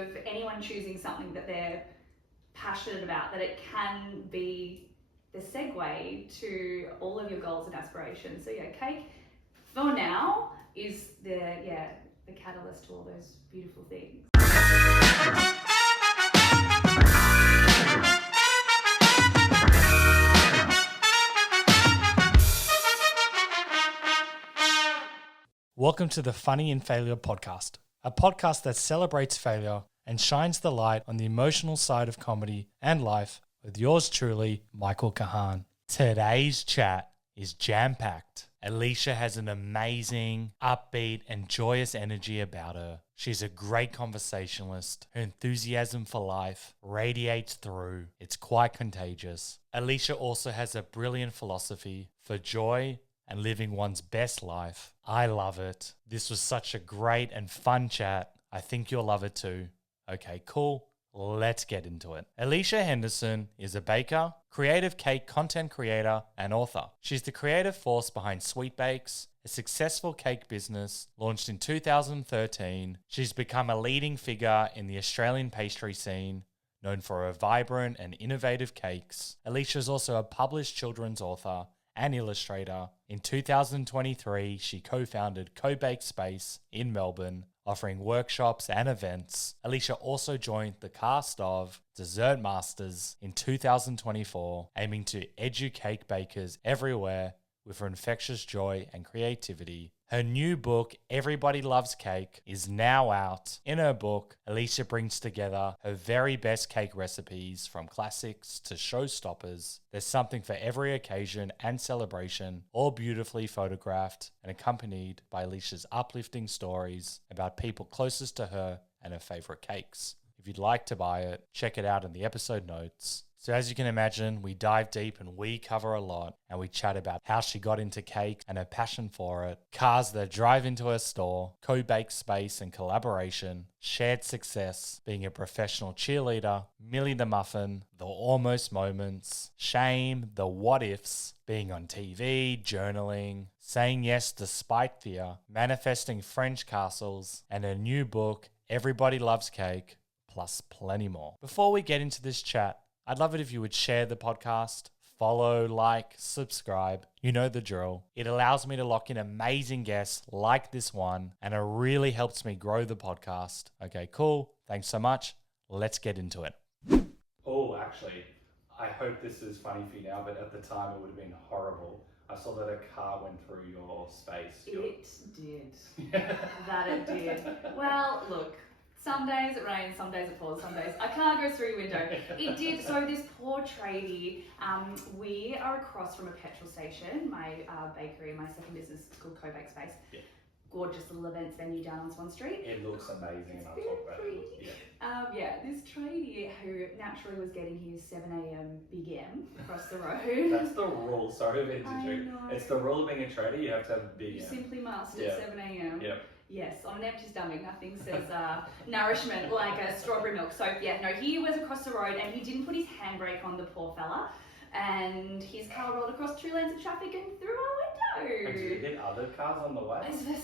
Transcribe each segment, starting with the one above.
of anyone choosing something that they're passionate about, that it can be the segue to all of your goals and aspirations. So yeah, cake for now is the catalyst to all those beautiful things. Welcome to the Funny in Failure podcast, a podcast that celebrates failure and shines the light on the emotional side of comedy and life with yours truly, Michael Kahan. Today's chat is jam-packed. Alisha has an amazing, upbeat, and joyous energy about her. She's a great conversationalist. Her enthusiasm for life radiates through. It's quite contagious. Alisha also has a brilliant philosophy for joy and living one's best life. I love it. This was such a great and fun chat. I think you'll love it too. Okay, cool. Let's get into it. Alisha Henderson is a baker, creative cake content creator, and author. She's the creative force behind Sweet Bakes, a successful cake business launched in 2013. She's become a leading figure in the Australian pastry scene, known for her vibrant and innovative cakes. Alisha is also a published children's author and illustrator. In 2023, she co-founded Co.Bake Space in Melbourne, offering workshops and events. Alisha also joined the cast of Dessert Masters in 2024, aiming to edu-cake bakers everywhere with her infectious joy and creativity. Her new book, Everybody Loves Cake, is now out. In her book, Alisha brings together her very best cake recipes from classics to showstoppers. There's something for every occasion and celebration, all beautifully photographed and accompanied by Alisha's uplifting stories about people closest to her and her favorite cakes. If you'd like to buy it, check it out in the episode notes. So as you can imagine, we dive deep and we cover a lot, and we chat about how she got into cake and her passion for it, cars that drive into her store, Co.Bake Space and collaboration, shared success, being a professional cheerleader, Millie the Muffin, the almost moments, shame, the what ifs, being on TV, journaling, saying yes despite fear, manifesting French castles, and her new book, Everybody Loves Cake, plus plenty more. Before we get into this chat, I'd love it if you would share the podcast, follow, like, subscribe. You know the drill. It allows me to lock in amazing guests like this one, and it really helps me grow the podcast. Okay, cool. Thanks so much. Let's get into it. Oh, actually, I hope this is funny for you now, but at the time it would have been horrible. I saw that a car went through your space. It did. That it did. Well, look. Some days it rains, some days it pours, some days I can't go through your window. It did. So this poor tradie, we are across from a petrol station, my bakery, my second business is called Co.Bake Space. Yeah. Gorgeous little events venue down on Swan Street. It looks amazing and I'll talk about it. This tradie who naturally was getting his 7 a.m. Big M across the road. That's the rule, sorry to interject. It's the rule of being a tradie, you have to have Big M. You simply must at 7 a.m. Yep. Yes, on an empty stomach, nothing says nourishment like a strawberry milk. So yeah, no, he was across the road and he didn't put his handbrake on, the poor fella, and his car rolled across 2 lanes of traffic and through our window. And did he hit other cars on the way?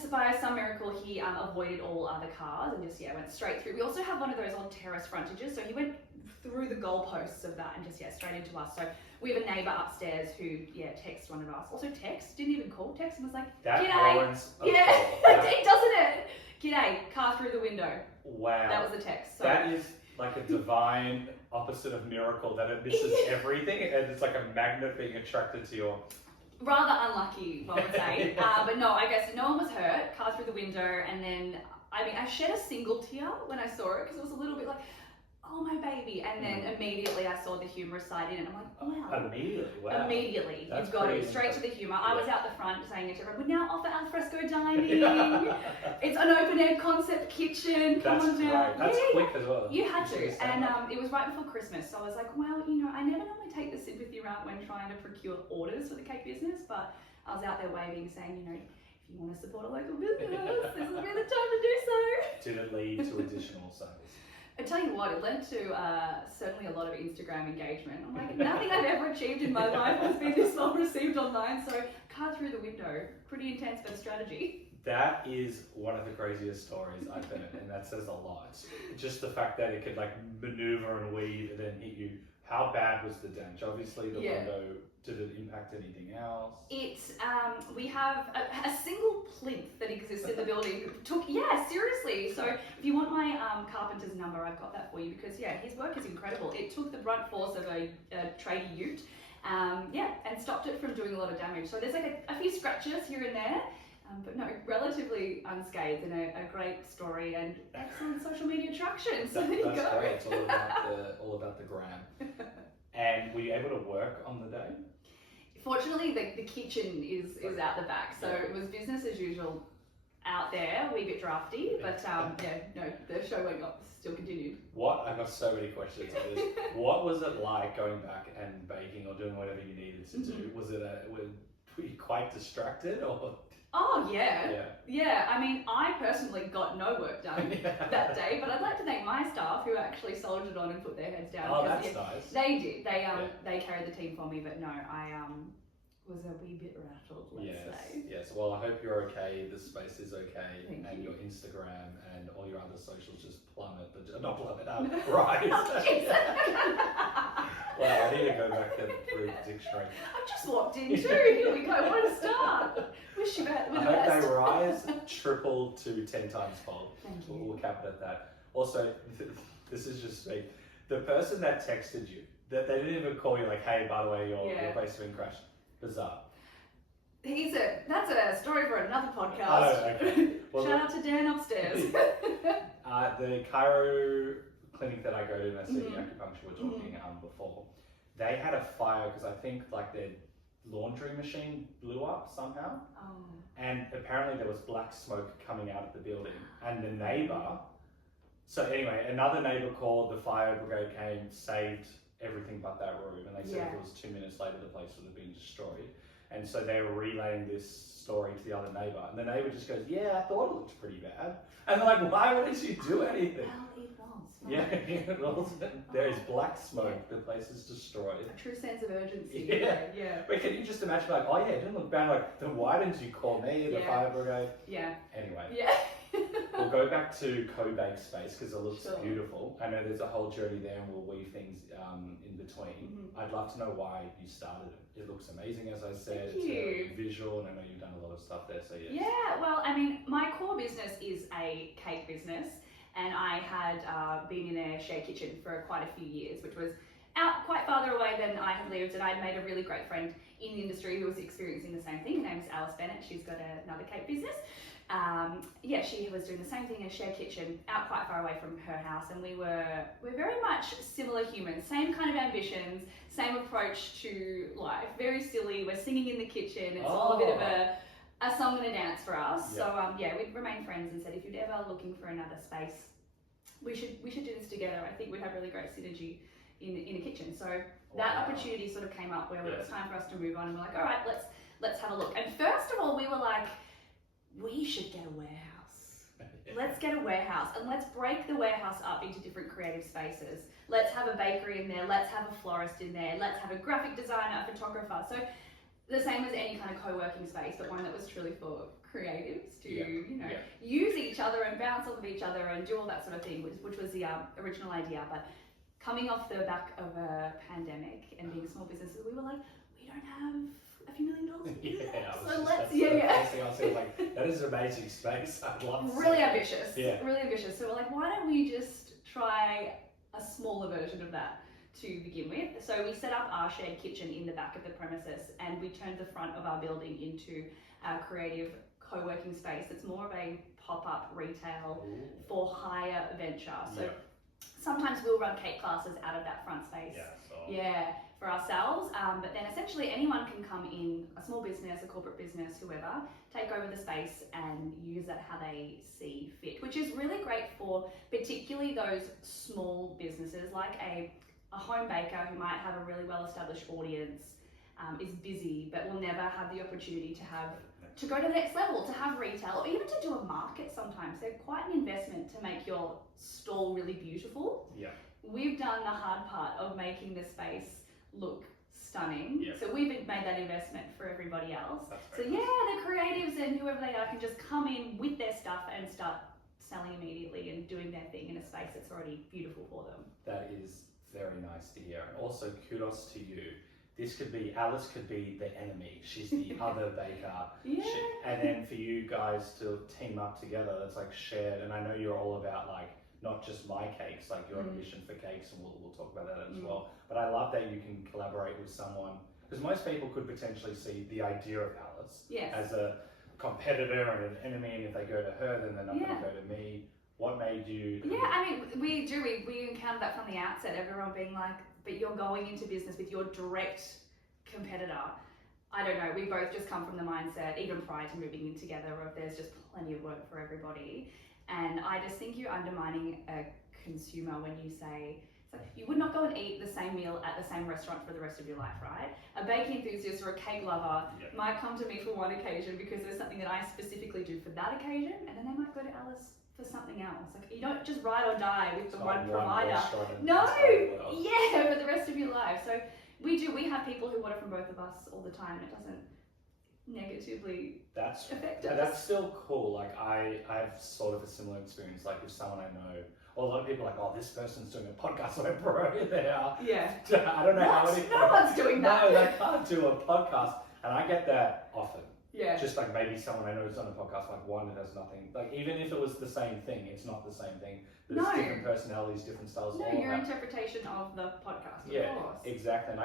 By some miracle, he avoided all other cars and just went straight through. We also have one of those on terrace frontages, so he went through the goalposts of that and just straight into us. So we have a neighbour upstairs who texted one of us. Also didn't even call, text and was like, that "G'day." It doesn't it? "G'day, car through the window." Wow. That was the text. So that is like a divine opposite of miracle, that it misses everything and it's like a magnet being attracted to your... Rather unlucky, one would say. But no, I guess no one was hurt. Car through the window, and then I shed a single tear when I saw it because it was a little bit like, oh my baby, and then immediately I saw the humorous side in it, and I'm like, wow. Immediately, wow. Immediately, you've got it straight to the humour. I was out the front saying it to everyone, we now offer al fresco dining. It's an open air concept kitchen. Come on now. That's quick as well. You had to, and it was right before Christmas, so I was like, well, I never normally take the sympathy route when trying to procure orders for the cake business, but I was out there waving, saying, if you want to support a local business, this is really the time to do so. Did it lead to additional sales? I tell you what, it led to certainly a lot of Instagram engagement. I'm like, nothing I've ever achieved in my life has been this well received online. So, car through the window, pretty intense but strategy. That is one of the craziest stories I've heard, and that says a lot. Just the fact that it could like maneuver and weave and then hit you. How bad was the damage? Obviously, the window, did it impact anything else? We have a single plinth that exists in the building. Seriously. So if you want my carpenter's number, I've got that for you because his work is incredible. It took the brunt force of a tradie ute, and stopped it from doing a lot of damage. So there's like a few scratches here and there. But no, relatively unscathed and a great story and excellent social media traction. So there you go. That's great. It's all about the gram. And were you able to work on the day? Fortunately, the kitchen is out the back, so it was business as usual out there. A wee bit drafty, but the show still continued. I got so many questions on this. What was it like going back and baking or doing whatever you needed to do? Was it were you quite distracted or? Oh yeah. I mean, I personally got no work done that day, but I'd like to thank my staff who actually soldiered on and put their heads down. Oh, that's nice. They did. They carried the team for me, but no, I was a wee bit rattled. Let's say. Yes. Well, I hope you're okay. The space is okay, Thank and you. your Instagram and all your other socials just plummet, but not plummet, rise. Well, I need to go back and through the dictionary. I've just walked in too. Here we go. What a start. Wish you the I hope they rise triple to 10 times fold. Thank you. We'll cap it at that. Also, this is just me. The person that texted you, that they didn't even call you like, hey, by the way, your place has been crashed. Bizarre. That's a story for another podcast. Oh, okay. Well, Shout out to Dan upstairs. The chiro clinic that I go to, and I see acupuncture we're talking before, they had a fire because I think like their laundry machine blew up somehow. Oh. And apparently there was black smoke coming out of the building. And the neighbour, so anyway, another neighbour called, the fire brigade came, saved everything but that room. And they said if it was 2 minutes later, the place would have been destroyed. And so they were relaying this story to the other neighbour. And the neighbour just goes, I thought it looked pretty bad. And they're like, why wouldn't you do anything? Well, it was. There is black smoke, the place is destroyed. A true sense of urgency. Yeah. But can you just imagine like, it didn't look bad, like, then why didn't you call me, the fire brigade? Yeah. Anyway. Yeah. We'll go back to Co.Bake Space because it looks beautiful. I know there's a whole journey there and we'll weave things in between. I'd love to know why you started it. It looks amazing, as I said. Thank you. It's very visual, and I know you've done a lot of stuff there, so yes. Yeah, well, I mean, my core business is a cake business, and I had been in a share kitchen for quite a few years, which was out quite farther away than I had lived, and I'd made a really great friend in the industry who was experiencing the same thing. Her name's Alice Bennett. She's got another cake business. She was doing the same thing, a share kitchen out quite far away from her house, and we're very much similar humans, same kind of ambitions, same approach to life, very silly. We're singing in the kitchen. It's all a bit of a song and a dance for us. So we remained friends and said, if you're ever looking for another space, we should do this together. I think we'd have really great synergy in a kitchen. So that opportunity sort of came up where it was time for us to move on, and we're like, all right, let's have a look. And first of all, we were like, we should get a warehouse. Let's get a warehouse and let's break the warehouse up into different creative spaces. Let's have a bakery in there, let's have a florist in there, let's have a graphic designer, a photographer. So the same as any kind of co-working space, but one that was truly for creatives to use each other and bounce off of each other and do all that sort of thing, which was the original idea. But coming off the back of a pandemic and being small businesses, we were like, we don't have a few $1 million. So let's like, that is an amazing space. I'd love to really ambitious. Really ambitious. So we're like, why don't we just try a smaller version of that to begin with? So we set up our shared kitchen in the back of the premises, and we turned the front of our building into our creative co-working space. It's more of a pop-up retail for hire venture. So sometimes we'll run cake classes out of that front space. For ourselves, but then essentially anyone can come in, a small business, a corporate business, whoever, take over the space and use that how they see fit, which is really great for particularly those small businesses like a home baker who might have a really well-established audience, is busy, but will never have the opportunity to go to the next level, to have retail, or even to do a market sometimes. They're quite an investment to make your stall really beautiful. We've done the hard part of making the space look stunning. Yep. So we've made that investment for everybody else. That's So very nice. the creatives and whoever they are can just come in with their stuff and start selling immediately and doing their thing in a space that's already beautiful for them. That is very nice to hear. And also kudos to you. Alice could be the enemy. She's the other baker. Yeah. And then for you guys to team up together, that's like shared. And I know you're all about like, not just my cakes, like your ambition for cakes, and we'll talk about that as well. But I love that you can collaborate with someone, because most people could potentially see the idea of Alice as a competitor and an enemy, and if they go to her, then they're not going to go to me. What made you? Yeah, I mean, we encounter that from the outset. Everyone being like, but you're going into business with your direct competitor. I don't know, we both just come from the mindset, even prior to moving in together, of there's just plenty of work for everybody. And I just think you're undermining a consumer when you say, so you would not go and eat the same meal at the same restaurant for the rest of your life, right? A baking enthusiast or a cake lover might come to me for one occasion because there's something that I specifically do for that occasion, and then they might go to Alice for something else. Like, you don't just ride or die with the one provider. No, for the rest of your life. So we have people who order from both of us all the time, and it doesn't negatively affect us. That's still cool. Like I have sort of a similar experience. Like if someone I know, or a lot of people are like, oh, this person's doing a podcast, like, bro, they are. Yeah. I don't know how it. No one's doing that. No, they can't do a podcast, and I get that often. Yeah. Just like maybe someone I know is on a podcast, like one that has nothing. Like even if it was the same thing, it's not the same thing. There's different personalities, different styles. No, your interpretation of the podcast. Yeah, of course. exactly. And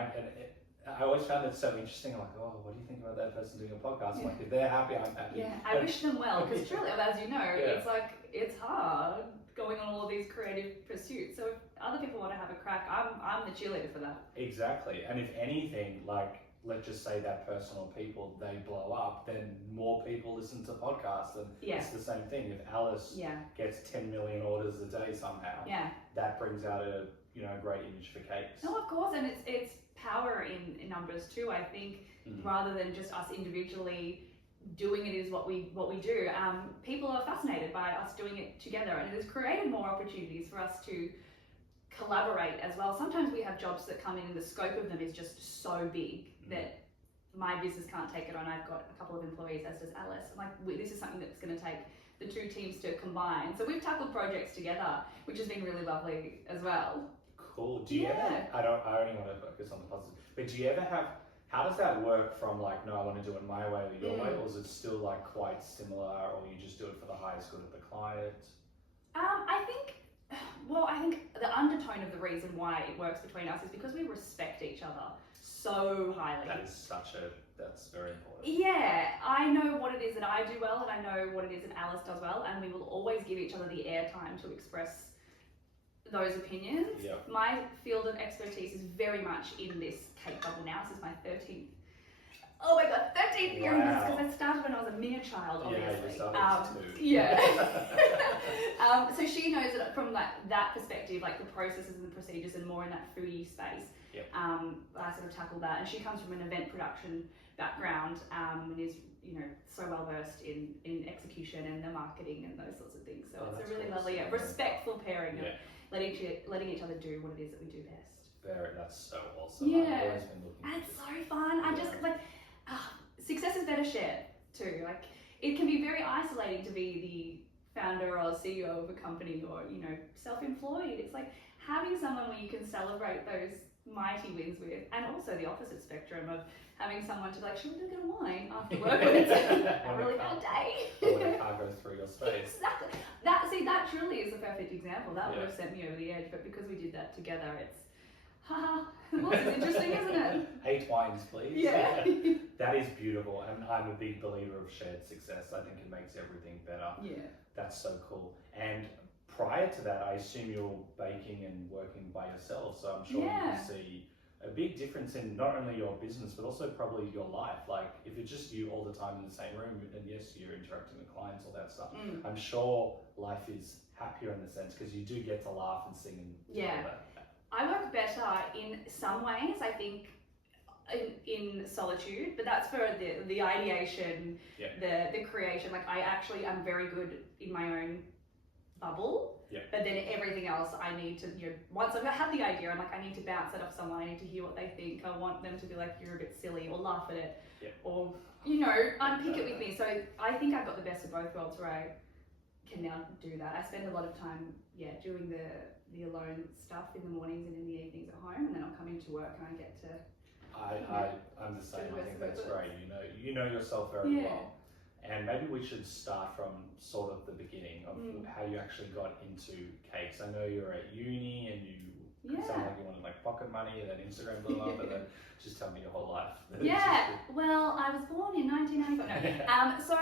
I always found it so interesting. I'm like, oh, what do you think about that person doing a podcast? I'm like, if they're happy, I'm happy. Yeah, I wish them well, because truly, as you know, it's like, it's hard going on all of these creative pursuits. So if other people want to have a crack, I'm the cheerleader for that. Exactly. And if anything, like, let's just say that person or people, they blow up, then more people listen to podcasts. And it's the same thing. If Alice gets 10 million orders a day somehow, that brings out a great image for cakes. No, of course, and it's power in numbers too. I think rather than just us individually doing it is what we do. People are fascinated by us doing it together, and it has created more opportunities for us to collaborate as well. Sometimes we have jobs that come in and the scope of them is just so big that my business can't take it on. I've got a couple of employees, as does Alice. I'm like, this is something that's going to take the two teams to combine. So we've tackled projects together, which has been really lovely as well. Cool. Do you ever, I only want to focus on the positive, but do you ever have, how does that work from like, no, I want to do it my way or your way, or is it still like quite similar, or you just do it for the highest good of the client? I think the undertone of the reason why it works between us is because we respect each other so highly. That's very important. Yeah, I know what it is that I do well, and I know what it is that Alice does well, and we will always give each other the airtime to express those opinions. Yep. My field of expertise is very much in this cake bubble now. This is my 13th. Oh my god, 13th year in this, because I started when I was a mere child, obviously. So she knows that from that perspective, like the processes and the procedures, and more in that foodie space. Yep. I sort of tackle that, and she comes from an event production background and is so well versed in execution and the marketing and those sorts of things. So it's a really lovely, respectful pairing of letting each other do what it is that we do best. That's so awesome. Yeah, I've always been looking and it's so fun. I just success is better shared too. Like, it can be very isolating to be the founder or CEO of a company, or self-employed. It's like having someone where you can celebrate those mighty wins with, and also the opposite spectrum of having someone to be like, should we go get a wine after work when it's a really bad day? Or when a car goes through your space. Exactly. That truly is a perfect example. That would have sent me over the edge, but because we did that together, it's well, it's interesting, isn't it? 8 wines, please. Yeah. That is beautiful, and I'm a big believer of shared success. I think it makes everything better. Yeah. That's so cool. And prior to that, I assume you're baking and working by yourself, so I'm sure you can see a big difference in not only your business, but also probably your life. Like, if it's just you all the time in the same room, and yes, you're interacting with clients, all that stuff, I'm sure life is happier in the sense, because you do get to laugh and sing and do all that. I work better in some ways, I think, in solitude, but that's for the ideation, the creation. Like, I actually am very good in my own bubble, but then everything else else, I need to, once I've had the idea, I'm like, I need to bounce it off someone. I need to hear what they think. I want them to be like, you're a bit silly, or laugh at it, or, unpick it with me. So I think I've got the best of both worlds where I can now do that. I spend a lot of time, doing the alone stuff in the mornings and in the evenings at home, and then I'll come into work and I get to. I'm the same. I think that's great. You know yourself very well. And maybe we should start from sort of the beginning of how you actually got into cakes. I know you're at uni and you sound like you wanted like pocket money and then Instagram blew up, and then just tell me your whole life. Well, I was born in 1995. So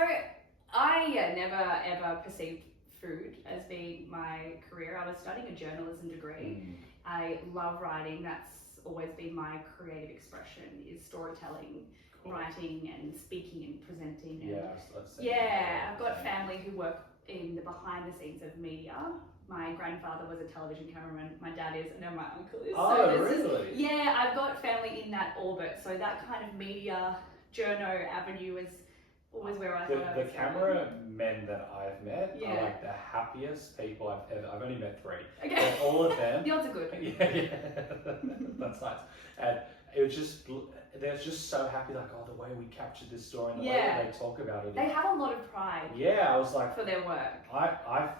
I never ever perceived food as being my career. I was studying a journalism degree. I love writing. That's always been my creative expression, is storytelling. Cool. Writing and speaking and presenting. And I've got family who work in the behind the scenes of media. My grandfather was a television cameraman, my dad is, and now my uncle is. Oh, really? I've got family in that orbit, so that kind of media journo avenue is always where I thought I was. The camera men that I've met are like the happiest people I've ever. I've only met 3. Okay. But all of them. The odds are good. That's nice. And it was just, they're just so happy, like, the way we captured this story and the way that they talk about it. They have a lot of pride. I was like, for their work. I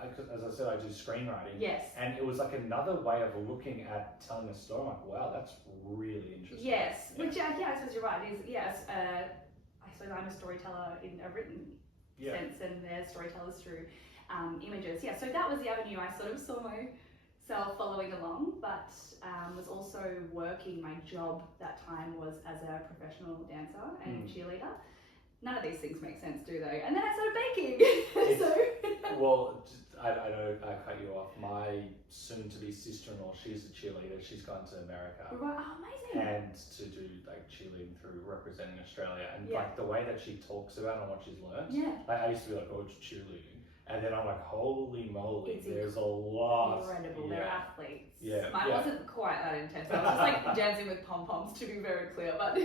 as I said, I do screenwriting. Yes. And it was like another way of looking at telling a story. I'm like, wow, that's really interesting. Yes. Which, I suppose you're right. I suppose I'm a storyteller in a written sense, and they're storytellers through images. So that was the avenue I sort of saw myself following along, but was also working. My job that time was as a professional dancer and cheerleader. None of these things make sense, do they? And then I started baking. Well, I know I cut you off. My soon-to-be sister-in-law, she's a cheerleader. She's gone to America. Right. Oh, amazing. And to do like cheerleading through representing Australia, and like the way that she talks about and what she's learned. Like, I used to be like, it's cheerleading. And then I'm like, holy moly, there's a lot. Incredible, they're athletes. Yeah. Mine wasn't quite that intense. I was just like dancing with pom-poms, to be very clear, but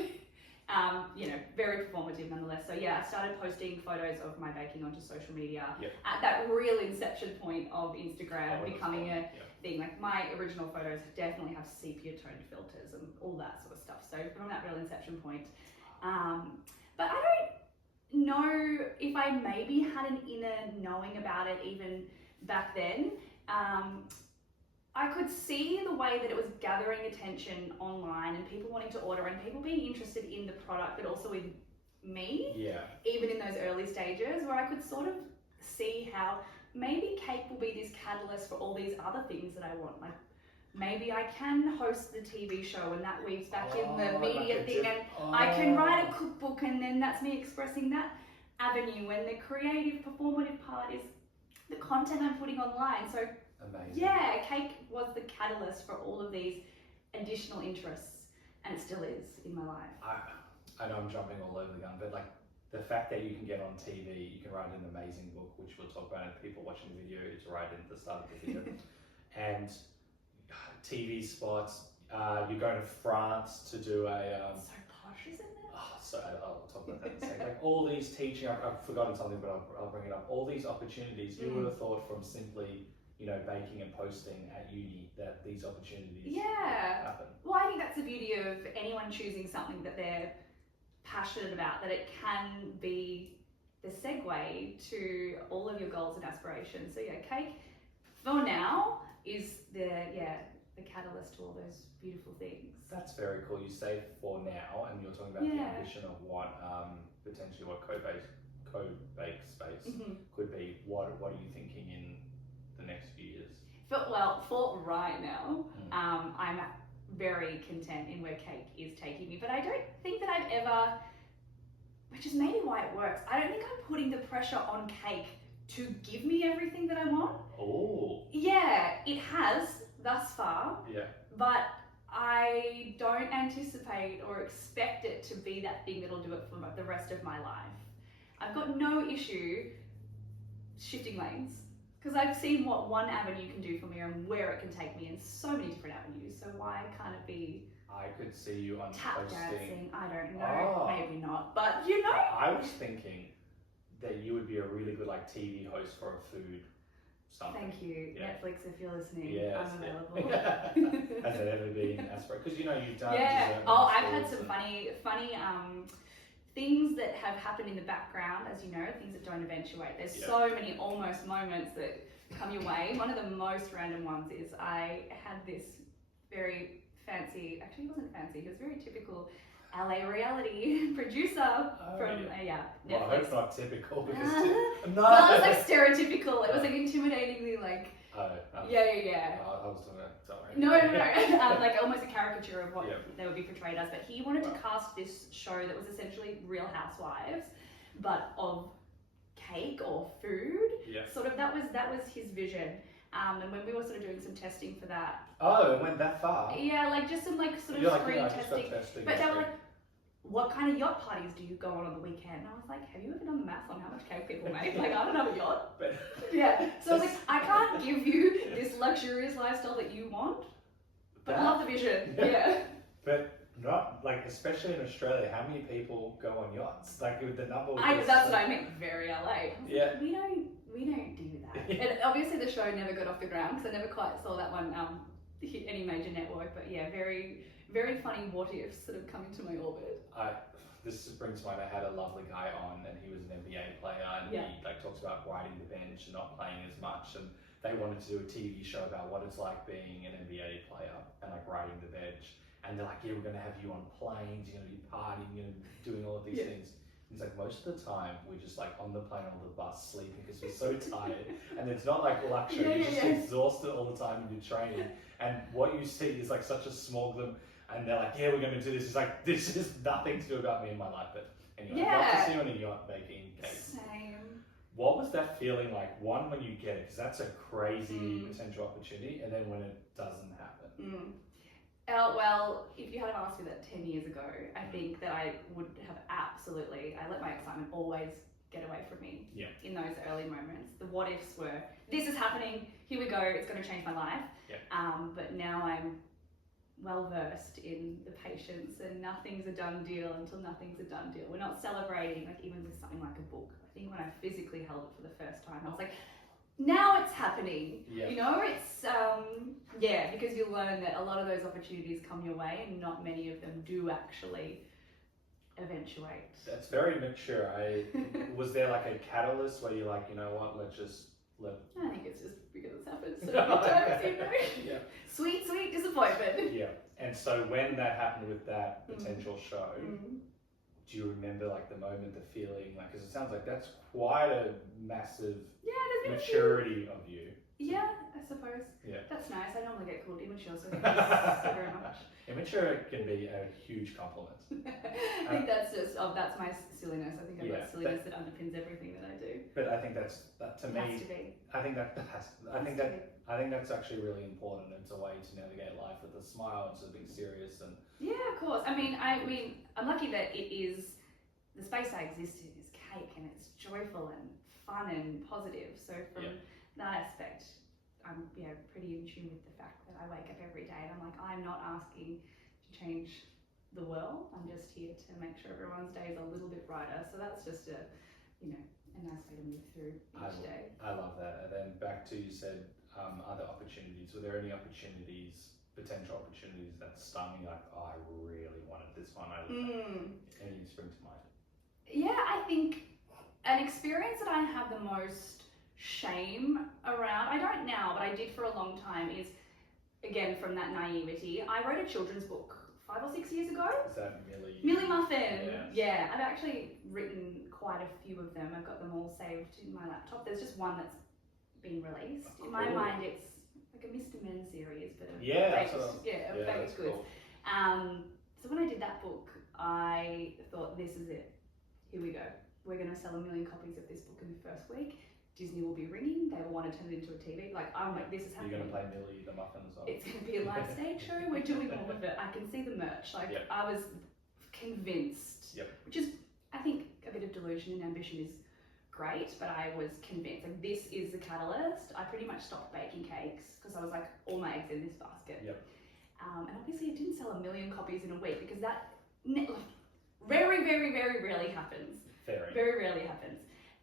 very performative nonetheless. So I started posting photos of my baking onto social media at that real inception point of Instagram becoming a thing. Like, my original photos definitely have sepia toned filters and all that sort of stuff. So from that real inception point, but I don't know if I maybe had an inner knowing about it even back then. I could see the way that it was gathering attention online and people wanting to order and people being interested in the product, but also in me, even in those early stages, where I could sort of see how maybe cake will be this catalyst for all these other things that I want. Like, maybe I can host the TV show and that weaves back in the media thing, and I can write a cookbook, and then that's me expressing that avenue, and the creative performative part is the content I'm putting online. So amazing. Cake was the catalyst for all of these additional interests, and it still is in my life. I know I'm jumping all over the gun, but like the fact that you can get on TV, you can write an amazing book, which we'll talk about, and people watching the video is right at the start of the video, and TV spots. You're going to France to do a. So posh, isn't it? So I'll talk about that in a second. Like, all these teaching, I've forgotten something, but I'll bring it up. All these opportunities, you would have thought from simply, baking and posting at uni, that these opportunities happen. Well, I think that's the beauty of anyone choosing something that they're passionate about, that it can be the segue to all of your goals and aspirations. So cake for now is the catalyst to all those beautiful things. That's very cool. You say for now, and you're talking about the ambition of what potentially what Co.Bake Space could be. What are you thinking in the next few years? For right now, I'm very content in where cake is taking me, but I don't think that I've ever, which is maybe why it works, I don't think I'm putting the pressure on cake to give me everything that I want. Oh. Yeah, it has thus far. Yeah. But I don't anticipate or expect it to be that thing that'll do it for the rest of my life. I've got no issue shifting lanes, because I've seen what one avenue can do for me and where it can take me in so many different avenues. So why can't it be? I could see you on tap posting. dancing. I don't know. Maybe not. But I was thinking that you would be a really good TV host for a food something. Thank you. Yeah. Netflix, if you're listening, Yes, I'm available. Has it ever been aspirated? Because you've done. Yeah. dessert Oh, I've had schools some funny things that have happened in the background, as you know, things that don't eventuate. There's so many almost moments that come your way. One of the most random ones is I had this very fancy, actually he wasn't fancy, he was very typical LA reality producer from Netflix. Well, I hope not typical because no. Well, it was like stereotypical. It was like intimidatingly like. Yeah. I was talking about. Sorry. No. Like almost a caricature of what they would be portrayed as. But he wanted to cast this show that was essentially Real Housewives, but of cake or food. Yeah. Sort of that was his vision. And when we were sort of doing some testing for that. Oh, it went that far. Yeah, like just some like sort of screen testing. But they were like, what kind of yacht parties do you go on the weekend? And I was like, have you ever done the math on how much cake people make? Like, I don't have a yacht. But yeah. So I was like, I can't give you this luxurious lifestyle that you want, but I love the vision. Yeah. But not like, especially in Australia, how many people go on yachts? Like with the number. That's what I meant. Very LA. Yeah. Like, we don't do that. And obviously the show never got off the ground because I never quite saw that one hit any major network. But yeah, very, very funny what ifs sort of come into my orbit. This brings to mind, I had a lovely guy on and he was an NBA player and he talks about riding the bench and not playing as much, and they wanted to do a TV show about what it's like being an NBA player and like riding the bench, and they're like, yeah, we're going to have you on planes, you're going to be partying, you're going to be doing all of these things. He's like, most of the time we're just like on the plane or the bus sleeping because we're so tired, and it's not like luxury, you're just exhausted all the time in your training, and what you see is like such a small glimpse. And they're like, yeah, we're going to do this. It's like, this is nothing to do about me and my life. But anyway, I'd love to see you on a yacht making cake. Same. What was that feeling like? One, when you get it, because that's a crazy potential opportunity. And then when it doesn't happen. Well, if you had asked me that 10 years ago, I think that I would have I let my excitement always get away from me in those early moments. The what ifs were, this is happening, here we go, it's going to change my life. But now I'm well versed in the patience, and nothing's a done deal until nothing's a done deal. We're not celebrating, like even with something like a book. I think when I physically held it for the first time, I was like, now it's happening. You know, it's because you learn that a lot of those opportunities come your way and not many of them do actually eventuate. That's very mature. Was there like a catalyst where you're like, you know what, let's just I think it's just because it's happened so many times, you know. Sweet disappointment. Yeah. And so when that happened with that potential show, do you remember like the moment, the feeling, like, because it sounds like that's quite a massive maturity of you. Yeah, I suppose. Yeah. That's nice. I normally get called immature, so thank you very much. Immature can be a huge compliment. I think that's my silliness. I think I've got silliness that underpins everything that I do. But I think that's to me. Has to be. I think that's actually really important. It's a way to navigate life with a smile instead of being serious and. Yeah, of course. I mean, I'm lucky that it is the space I exist in is cake, and it's joyful and fun and positive. So from that aspect, I'm pretty in tune with the fact that I wake up every day and I'm like, I'm not asking to change the world. I'm just here to make sure everyone's day is a little bit brighter. So that's just a nice way to move through each day. I love that. And then back to, you said other opportunities. Were there any potential opportunities that stung me, like, oh, I really wanted this one? Anything spring to mind? Yeah, I think an experience that I have the most shame around, I don't now, but I did for a long time, is, again, from that naivety, I wrote a children's book 5 or 6 years ago. Is that Millie? Millie Muffin. Yeah, I've actually written quite a few of them. I've got them all saved in my laptop. There's just one that's been released. In my mind, it's like a Mr. Men series, but baked goods. Cool. So when I did that book, I thought, this is it. Here we go. We're going to sell 1 million copies of this book in the first week. Disney will be ringing. They will want to turn it into a TV. I'm like, this is happening. You're going to play Millie the Muffin as well. It's going to be a live stage show. We're doing all of it. I can see the merch. I was convinced, which is, I think, a bit of delusion and ambition is great, but I was convinced, like, this is the catalyst. I pretty much stopped baking cakes because I was like, all my eggs in this basket. And obviously it didn't sell 1 million copies in a week because that very, very, very rarely happens. Very rarely happens.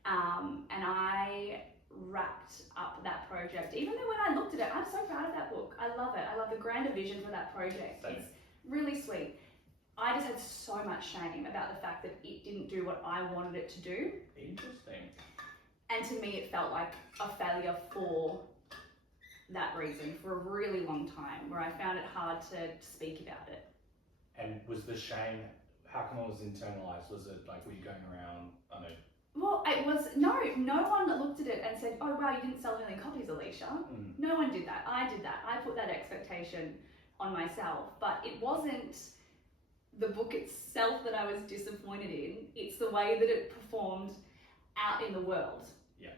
And I wrapped up that project. Even though when I looked at it, I'm so proud of that book. I love it. I love the grander vision for that project. Same. It's really sweet. I just had so much shame about the fact that it didn't do what I wanted it to do. Interesting. And to me, it felt like a failure for that reason for a really long time, where I found it hard to speak about it. And was the shame, how come it was internalized? Was it like, were you going around, I don't know? Well, it was, no one looked at it and said, oh wow, you didn't sell a million copies, Alisha. No one did that. I did that. I put that expectation on myself, but it wasn't the book itself that I was disappointed in. It's the way that it performed out in the world. Yeah.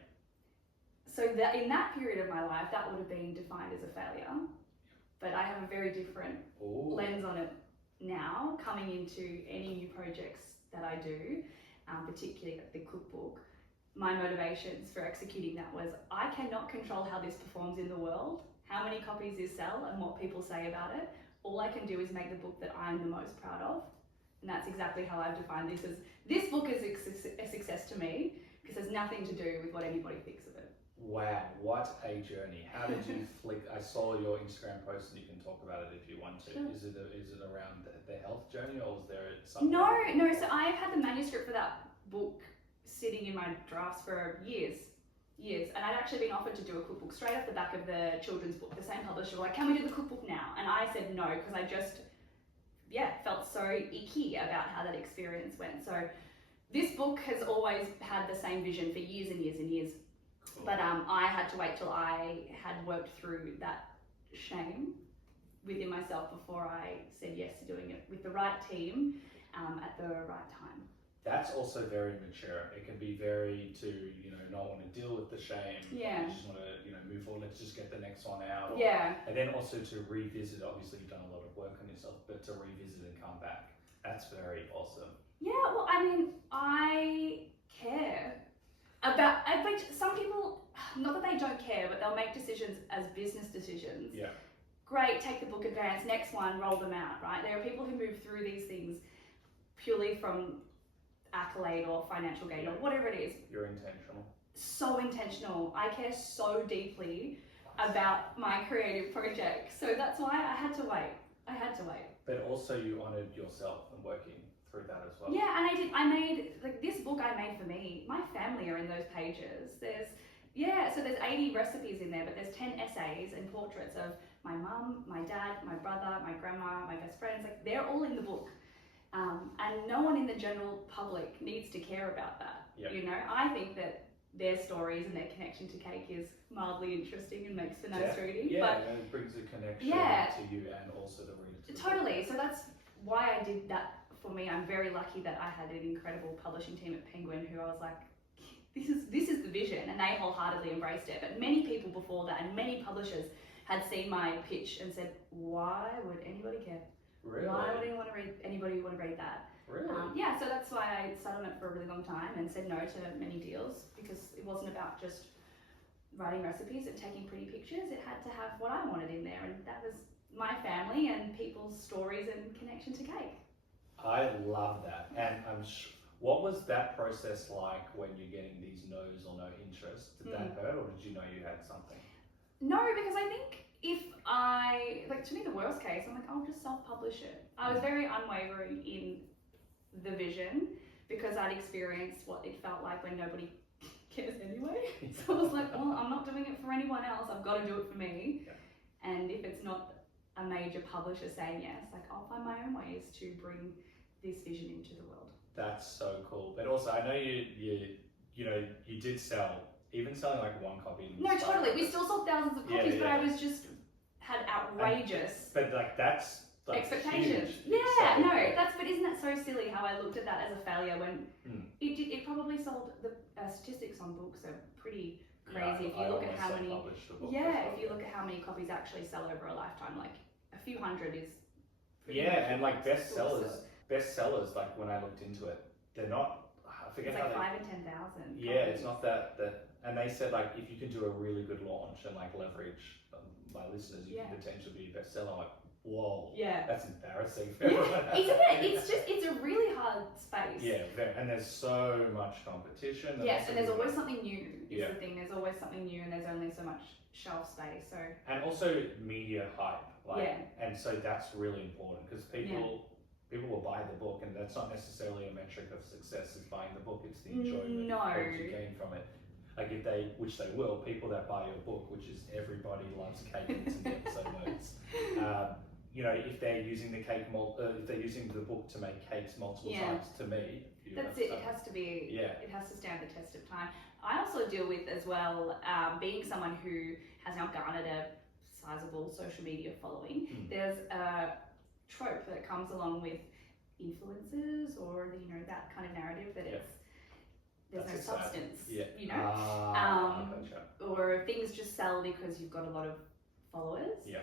So that in that period of my life, that would have been defined as a failure. But I have a very different lens on it now, coming into any new projects that I do, particularly the cookbook. My motivations for executing that was, I cannot control how this performs in the world, how many copies this sell and what people say about it. All I can do is make the book that I'm the most proud of. And that's exactly how I've defined this as, this book is a success to me, because there's nothing to do with what anybody thinks of it. Wow, what a journey. How did you flick? I saw your Instagram post and you can talk about it if you want to. Sure. Is it around the health journey, or was there something? No, so I've had the manuscript for that book sitting in my drafts for years. And I'd actually been offered to do a cookbook straight off the back of the children's book. The same publisher were like, can we do the cookbook now? And I said no, because I just, felt so icky about how that experience went. So this book has always had the same vision for years and years and years. Cool. But I had to wait till I had worked through that shame within myself before I said yes to doing it with the right team at the right time. That's also very mature. It can be very not want to deal with the shame. Yeah. You just want to, move forward. Let's just get the next one out. Yeah. And then also to revisit, obviously you've done a lot of work on yourself, but to revisit and come back. That's very awesome. Yeah, well, I mean, I care about, but some people, not that they don't care, but they'll make decisions as business decisions. Yeah. Great, take the book advance, next one, roll them out, right? There are people who move through these things purely from accolade or financial gain or whatever it is. You're intentional. So intentional. I care so deeply about my creative project. So that's why I had to wait. But also you honoured yourself and working through that as well. Yeah, and I did. I made, this book I made for me. My family are in those pages. There's 80 recipes in there, but there's 10 essays and portraits of my mum, my dad, my brother, my grandma, my best friends. They're all in the book. And no one in the general public needs to care about that. Yep. I think that their stories and their connection to cake is mildly interesting and makes for nice reading. Yeah, but and it brings a connection to you and also the reader. Totally. So that's why I did that. For me, I'm very lucky that I had an incredible publishing team at Penguin who I was like, this is the vision, and they wholeheartedly embraced it. But many people before that and many publishers had seen my pitch and said, why would anybody care? Really? Why would anybody want to read that? Really? So that's why I sat on it for a really long time and said no to many deals, because it wasn't about just writing recipes and taking pretty pictures. It had to have what I wanted in there, and that was my family and people's stories and connection to cake. I love that. And what was that process like when you're getting these no's or no interest? Did that hurt, or did you know you had something? No, because I think to me the worst case, I'm like, I'll just self-publish it. I was very unwavering in the vision because I'd experienced what it felt like when nobody cares anyway. So I was like, well, I'm not doing it for anyone else. I've got to do it for me. Yeah. And if it's not a major publisher saying yes, I'll find my own ways to bring this vision into the world. That's so cool. But also, I know you did sell, even selling one copy. No, totally. We still sold thousands of copies, but I was just had outrageous that's expectations. Huge. Yeah, but isn't that so silly how I looked at that as a failure when it probably sold, the statistics on books are pretty crazy. If you look at how many copies actually sell over a lifetime, a few hundred is pretty and bestsellers, when I looked into it, they're not, I forget it's how 5 and 10,000. Yeah, it's not that, and they said if you can do a really good launch and leverage my listeners, you can potentially be a bestseller. whoa, Yeah. that's embarrassing. Yeah, isn't it? It's a really hard space. Yeah, and there's so much competition. Yes, and there's always something new. Is Yeah. the thing. There's always something new, and there's only so much shelf space. So. And also media hype, like, Yeah. and so that's really important because people will buy the book, and that's not necessarily a metric of success. Is buying the book; it's the enjoyment that you gain from it. Like which they will, people that buy your book, which is everybody loves cake in the episode notes. If they're using the if they're using the book to make cakes multiple times, to me, that's it. It has to be. Yeah. It has to stand the test of time. I also deal with as well, being someone who has now garnered a sizable social media following. There's a trope that comes along with influencers or that kind of narrative that there's no substance, Gotcha. or things just sell because you've got a lot of followers. Yeah.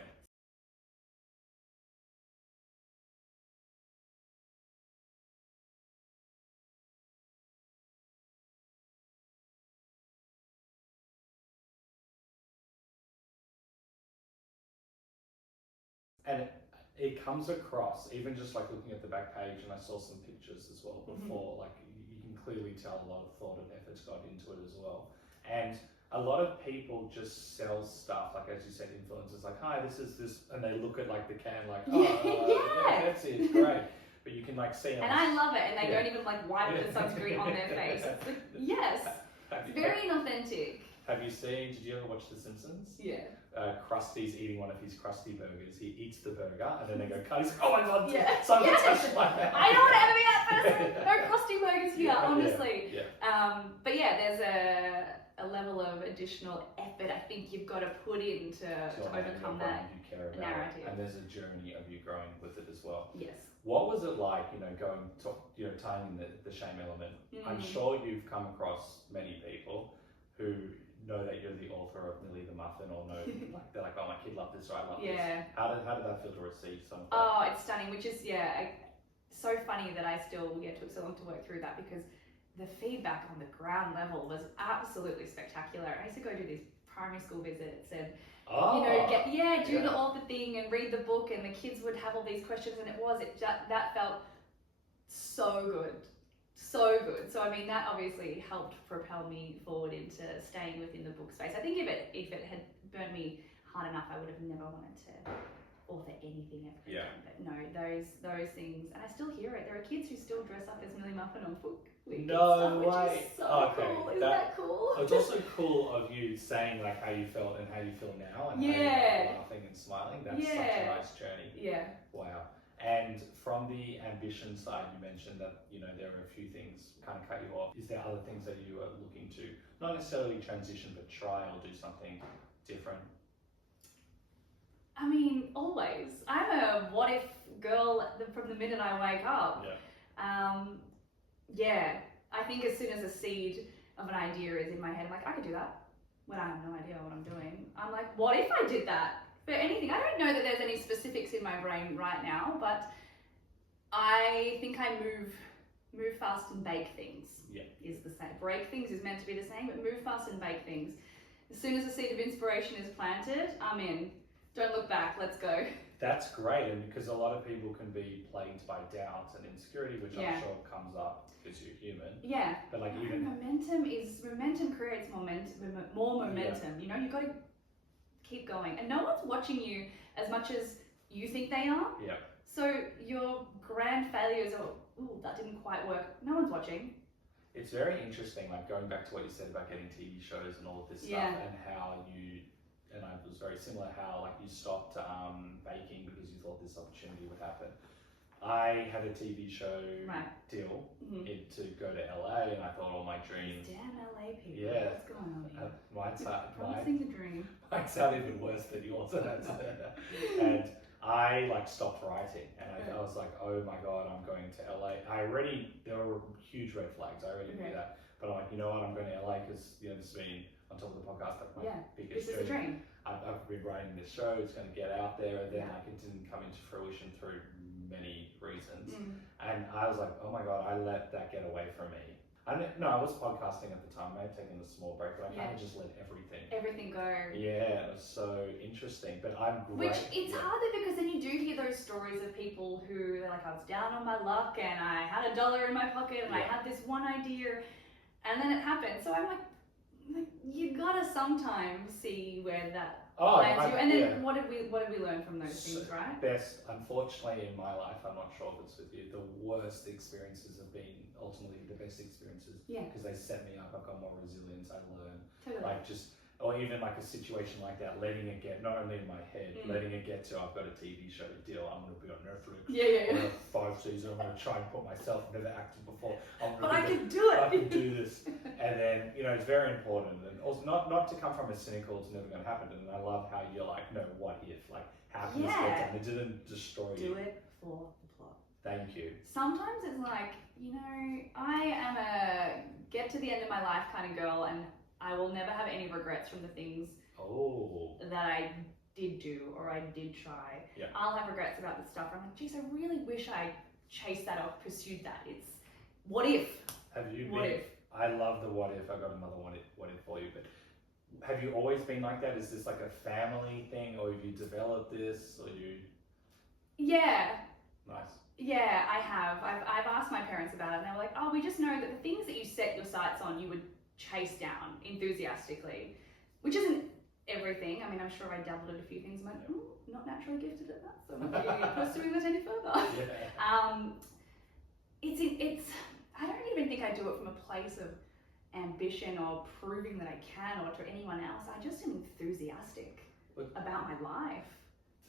And it comes across, even just like looking at the back page, and I saw some pictures as well before, like you can clearly tell a lot of thought and effort's got into it as well. And a lot of people just sell stuff, like as you said, influencers, like, hi, this is this, and they look at like the can like, yeah, that's it, it's great. But you can like see and I love it, and they don't even like wipe the sunscreen on their face. It's like, yes, it's very inauthentic. Did you ever watch The Simpsons? Yeah. Krusty's eating one of his Krusty burgers. He eats the burger and then they go cut. He's like, oh my god, yeah. someone touched my hand. I don't want to ever be that person. No Krusty burgers here, honestly. Yeah. But yeah, there's a level of additional effort I think you've got to put in to overcome that you care about narrative. And there's a journey of you growing with it as well. Yes. What was it like, going to, tying in the shame element? I'm sure you've come across many people who know that you're the author of Millie the Muffin, or know like they're like, oh, my kid loved this, or I love this. How did that feel to receive some of that? Oh, it's stunning, which is so funny that I still took so long to work through that, because the feedback on the ground level was absolutely spectacular. I used to go do these primary school visits and do the author thing and read the book, and the kids would have all these questions, and that felt so good. So good. So I mean, that obviously helped propel me forward into staying within the book space. I think if it had burnt me hard enough, I would have never wanted to author anything ever again. But no, those things, and I still hear it. There are kids who still dress up as Millie Muffin on book week. No and stuff, way. Which is so cool. Isn't that cool? It's also cool of you saying like how you felt and how you feel now, and how you're laughing and smiling. That's such a nice journey. Yeah. Wow. And from the ambition side, you mentioned that there are a few things kind of cut you off. Is there other things that you are looking to not necessarily transition, but try or do something different? I mean, always. I'm a what if girl from the minute I wake up. I think as soon as a seed of an idea is in my head, I'm like, I could do that. When I have no idea what I'm doing, I'm like, what if I did that? For anything. I don't know that there's any specifics in my brain right now, but I think I move fast and bake things. Is the same. Break things is meant to be the same, but move fast and bake things. As soon as a seed of inspiration is planted, I'm in. Don't look back. Let's go. That's great, and because a lot of people can be plagued by doubt and insecurity, which I'm sure comes up because you're human. Yeah. But like momentum creates more momentum. Yeah. You've got to keep going, and no one's watching you as much as you think they are. Yeah. So your grand failures are, that didn't quite work. No one's watching. It's very interesting, like going back to what you said about getting TV shows and all of this stuff, and how and I was very similar, how like you stopped baking because you thought this opportunity would happen. I had a TV show deal to go to LA, and I thought all my dreams. Damn LA people. Yeah. What's going on here? Mine's a dream. Might sound even worse than yours. And I like stopped writing, and I was like, oh my god, I'm going to LA. There were huge red flags. I already knew that, but I'm like, you know what? I'm going to LA because this has been on top of the podcast like my biggest dream. This is a dream. I've been writing this show. It's going to get out there, and then like it didn't come into fruition through many reasons. And I was like, oh my god, I let that get away from me. I was podcasting at the time. I had taken a small break, but I kind of just let everything go. Yeah, it was so interesting. But I'm great. Which it's harder because then you do hear those stories of people who they're like, I was down on my luck and I had $1 in my pocket and I had this one idea, and then it happened. So I'm like you gotta sometimes see where that lands you. And then what did we learn from those things, right? Unfortunately, in my life, I'm not sure if it's with you, the worst experiences have been ultimately the best experiences. Yeah. Because they set me up. I've got more resilience. I learn. Totally. Or even like a situation like that, letting it get, not only in my head, letting it get to, I've got a TV show deal, I'm going to be on Netflix. I'm going to have 5 seasons, I'm going to try and put myself, never acted before. But I can do it. I can do this. And then, it's very important. And also not to come from a cynical, it's never going to happen. And I love how you're like, no, what if? Like, how can this get done? It didn't destroy you. Do it for the plot. Thank you. Sometimes it's like, I am a get to the end of my life kind of girl, and I will never have any regrets from the things that I did do or I did try. Yeah. I'll have regrets about the stuff. I'm like, geez, I really wish I chased that or pursued that. It's what if? I love the what if. I got another what if for you. But have you always been like that? Is this like a family thing, or have you developed this, or you? Yeah. Nice. Yeah, I have. I've asked my parents about it, and they were like, oh, we just know that the things that you set your sights on, you would chase down enthusiastically, which isn't everything. I mean, I'm sure I dabbled in a few things. I'm like, not naturally gifted at that, so I'm not going to pursuing that any further. It's. I don't even think I do it from a place of ambition or proving that I can or to anyone else. I just am enthusiastic about my life.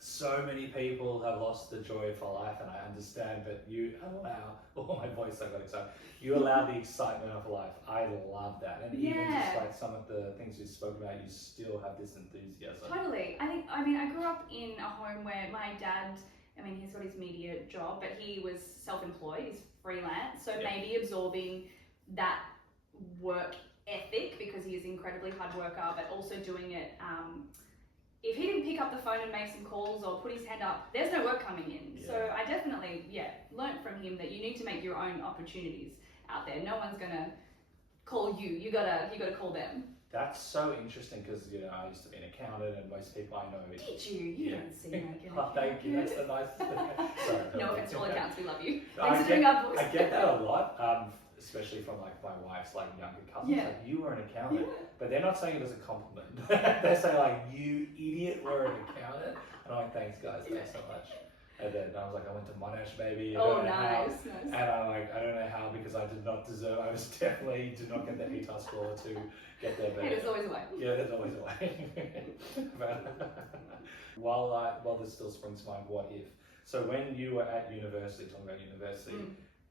So many people have lost the joy for life, and I understand, but you allow, my voice, I got excited. You allow the excitement of life. I love that. And even just like some of the things we spoke about, you still have this enthusiasm. Totally. I grew up in a home where my dad, he's got his media job, but he was self-employed, he's freelance, so maybe absorbing that work ethic because he is an incredibly hard worker, but also doing it, if he didn't pick up the phone and make some calls or put his hand up, there's no work coming in. Yeah. So I definitely, learned from him that you need to make your own opportunities out there. No one's gonna call you. You gotta call them. That's so interesting because I used to be an accountant, and most people I know. Did you? You don't seem like an accountant. Thank you. That's the nice thing. Sorry, no offense to all accountants, we love you. Thanks for doing our books. I get that a lot. Especially from like my wife's like younger cousins, like you were an accountant, but they're not saying it as a compliment. They're saying like, you idiot, we're an accountant, and I'm like, thanks guys, thanks so much. And then I was like, I went to Monash, baby. Nice. And I'm like, I don't know how because I did not deserve. I was definitely did not get the ATAR score to get there. But there's always a way. Yeah, there's always a way. While this still springs to mind, what if? So when you were at university, talking about university.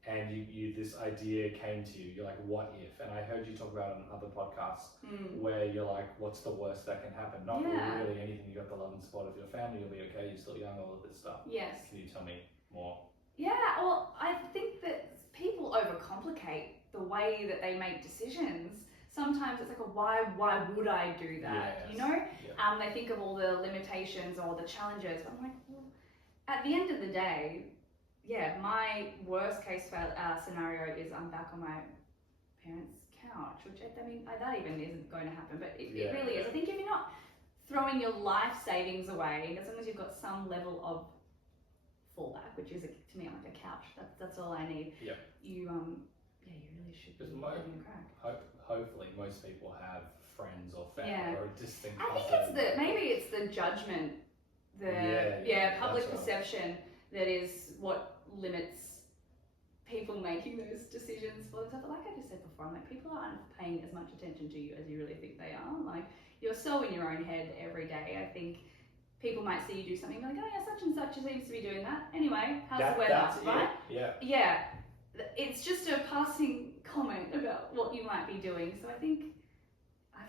And you this idea came to you, you're like, what if? And I heard you talk about it on other podcasts where you're like, what's the worst that can happen? Not really anything. You got the love and support of your family, you'll be okay, you're still young, all of this stuff. Yes. Can you tell me more? Yeah, well, I think that people overcomplicate the way that they make decisions. Sometimes it's like, why would I do that? They think of all the limitations or the challenges. I'm like, well, at the end of the day, my worst case scenario is I'm back on my parents' couch, which that even isn't going to happen, but it really is. I think if you're not throwing your life savings away, as long as you've got some level of fallback, which is to me like a couch, that's all I need. You really should be having a crack. Hopefully, most people have friends or family or a distant cousin. I think maybe it's the judgment, public perception that is what limits people making those decisions for themselves. But like I just said before, I'm like, people aren't paying as much attention to you as you really think they are. Like, you're so in your own head every day. I think people might see you do something like, oh yeah, such and such seems to be doing that. Anyway, how's the weather, right? Yeah. It's just a passing comment about what you might be doing. So I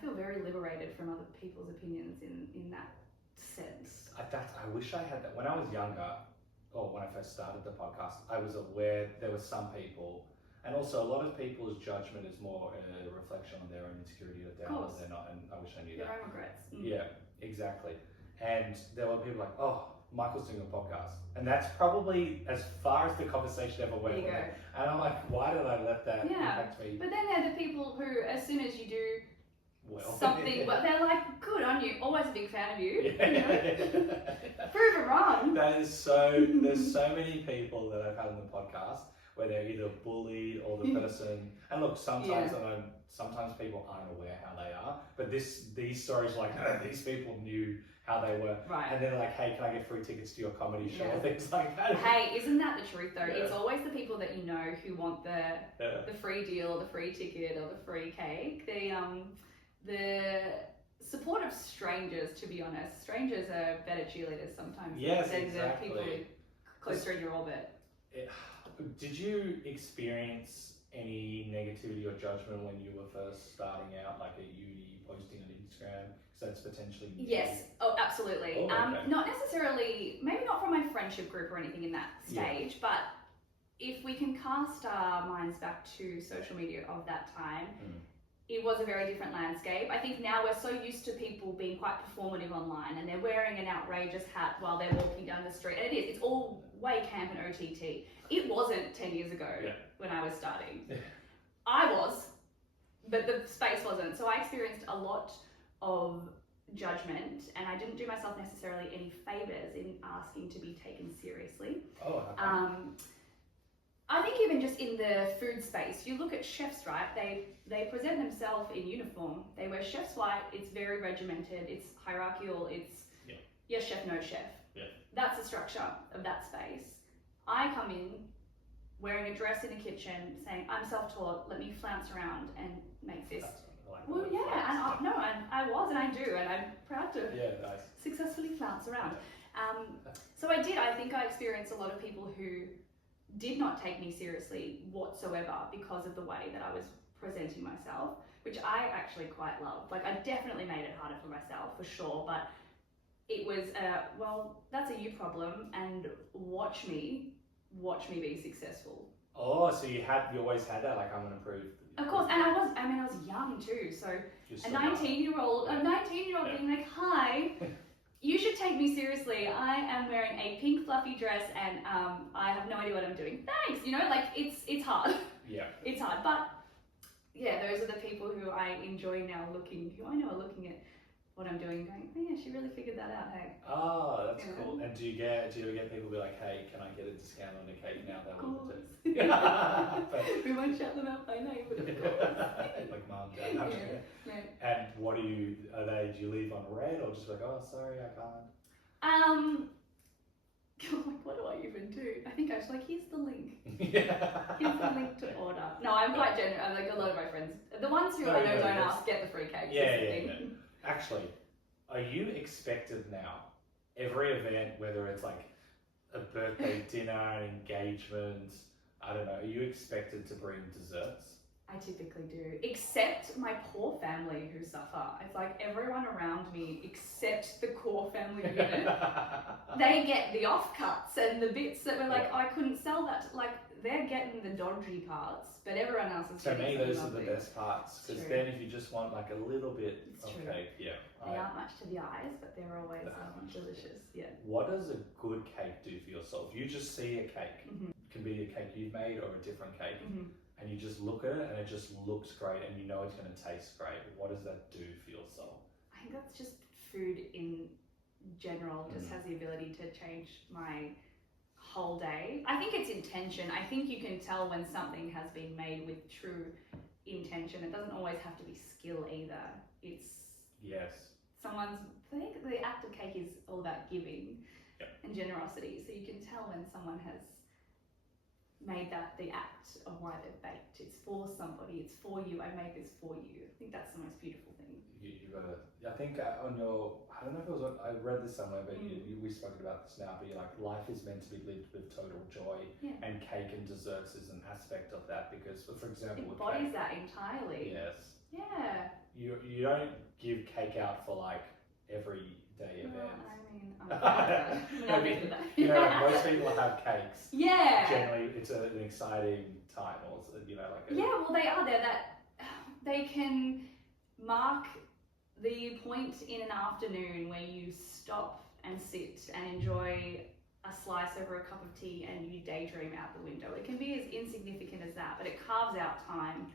feel very liberated from other people's opinions in that sense. I wish I had that. When I was younger, or when I first started the podcast, I was aware there were some people, and also a lot of people's judgment is more a reflection on their own insecurity or doubt that they're not, and I wish I knew Your that. own regrets. Yeah, exactly. And there were people like, oh, Michael's doing a podcast. And that's probably as far as the conversation ever went. There you go. And I'm like, why did I let that impact me? But then they're the people who, as soon as you do Well, something, well, they're like, good on you, always a big fan of you. Yeah. You know? Prove it wrong. That is so, there's so many people that I've had on the podcast where they're either bullied or the person, and look, sometimes sometimes people aren't aware how they are, but these stories like, no, these people knew how they were, Right. and they're like, hey, can I get free tickets to your comedy show, or things like that. Hey, isn't that the truth though? Yeah. It's always the people that you know who want the free deal, or the free ticket, or the free cake. The support of strangers, to be honest. Strangers are better cheerleaders sometimes than the people closer in your orbit. Did you experience any negativity or judgment when you were first starting out, like at uni, posting on Instagram? Because that's potentially new. Yes, oh, absolutely. Oh, okay. Not necessarily, maybe not from my friendship group or anything in that stage, but if we can cast our minds back to social media of that time, it was a very different landscape. I think now we're so used to people being quite performative online, and they're wearing an outrageous hat while they're walking down the street. And it is, it's all way camp and OTT. It wasn't 10 years ago when I was starting. I was, but the space wasn't. So I experienced a lot of judgment, and I didn't do myself necessarily any favors in asking to be taken seriously. I think even just in the food space, you look at chefs, right? They present themselves in uniform. They wear chef's white. It's very regimented. It's hierarchical. It's yes chef, no chef. Yeah. That's the structure of that space. I come in wearing a dress in the kitchen, saying I'm self-taught. Let me flounce around and make this. Well, yeah, and I was, and I do, and I'm proud to successfully flounce around. So I did. I think I experienced a lot of people who did not take me seriously whatsoever because of the way that I was presenting myself, which I actually quite loved. Like, I definitely made it harder for myself, for sure, but it was, well, that's a you problem, and watch me be successful. Oh, so you always had that, like, I'm going to prove. Of course, and I was young too, so a 19-year-old being like, hi, you should take me seriously. I am wearing a pink fluffy dress and I have no idea what I'm doing. Thanks, you know, like it's hard. Yeah. It's hard, but yeah, those are the people who I enjoy now who I know are looking at what I'm doing, going, oh yeah, she really figured that out, hey. Oh, that's cool. And do you ever get people be like, hey, can I get a discount on the cake now? That Of course. But, we won't shout them out by name, but of course. like mum, dad. And do you leave on red or just like, oh, sorry, I can't? What do I even do? I think I was like, here's the link. Here's the link to order. No, I'm quite generous. I'm like a lot of my friends. The ones who I know don't ask, get the free cake. Yeah. Actually, are you expected now, every event, whether it's like a birthday dinner, an engagement, I don't know, are you expected to bring desserts? I typically do, except my poor family who suffer. It's like everyone around me except the core family unit, they get the offcuts and the bits that were like, I couldn't sell that. Like, they're getting the dodgy parts, but everyone else is to getting me, those lovely. are the best parts, because then if you just want like a little bit of cake, they aren't much to the eyes, but they're always delicious. Yeah. What does a good cake do for yourself? You just see a cake, it can be a cake you've made or a different cake, and you just look at it and it just looks great and you know it's going to taste great. What does that do for your soul? I think that's just food in general, just has the ability to change my whole day. I think it's intention. I think you can tell when something has been made with true intention. It doesn't always have to be skill either. It's I think the act of cake is all about giving and generosity. So you can tell when someone has made that the act of why they've baked. It's for somebody. It's for you. I made this for you. I think that's the most beautiful thing. You gotta. I think on your. I don't know if it was. I read this somewhere, but we spoke about this now. But you're like, life is meant to be lived with total joy, and cake and desserts is an aspect of that because, for example, it with embodies cake, that entirely. Yes. Yeah. You don't give cake out for like every day event. I mean, I'm most people have cakes. Yeah. Generally, it's an exciting time, or like. Well, they are there. That they can mark the point in an afternoon where you stop and sit and enjoy a slice over a cup of tea and you daydream out the window. It can be as insignificant as that, but it carves out time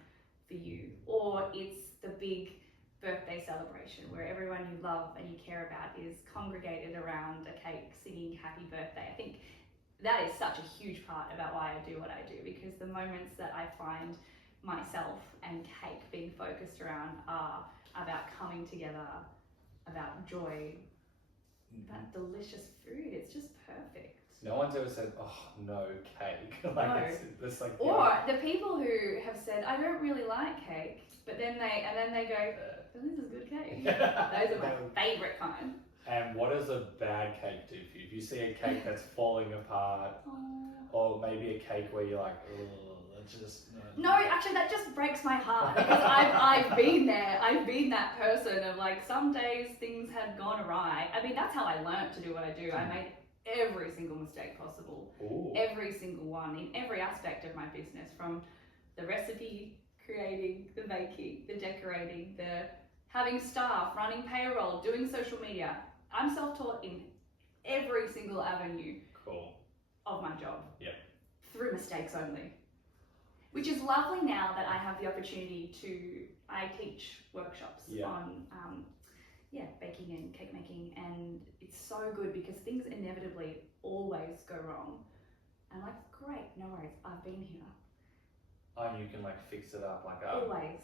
for you. Or it's the big birthday celebration where everyone you love and you care about is congregated around a cake singing happy birthday. I think that is such a huge part about why I do what I do, because the moments that I find myself and cake being focused around are about coming together, about joy, about delicious food. It's just perfect. No one's ever said, "Oh no, cake." Like No. it's like. Or the people who have said, "I don't really like cake," but then they go, "But this is good cake." Those are my favourite kind. And what does a bad cake do for you? If you see a cake that's falling apart, or maybe a cake where you're like, "Oh, it's just." No, actually, that just breaks my heart because I've been there. I've been that person of like some days things had gone awry. I mean, that's how I learned to do what I do. I made every single mistake possible. Ooh. Every single one in every aspect of my business, from the recipe creating, the baking, the decorating, the having staff, running payroll, doing social media. I'm self-taught in every single avenue of my job. Yep. Through mistakes only. Which is lovely now that I have the opportunity I teach workshops on baking and cake making, and it's so good because things inevitably always go wrong. I'm like, great, no worries, I've been here. And you can like fix it up. Like Always.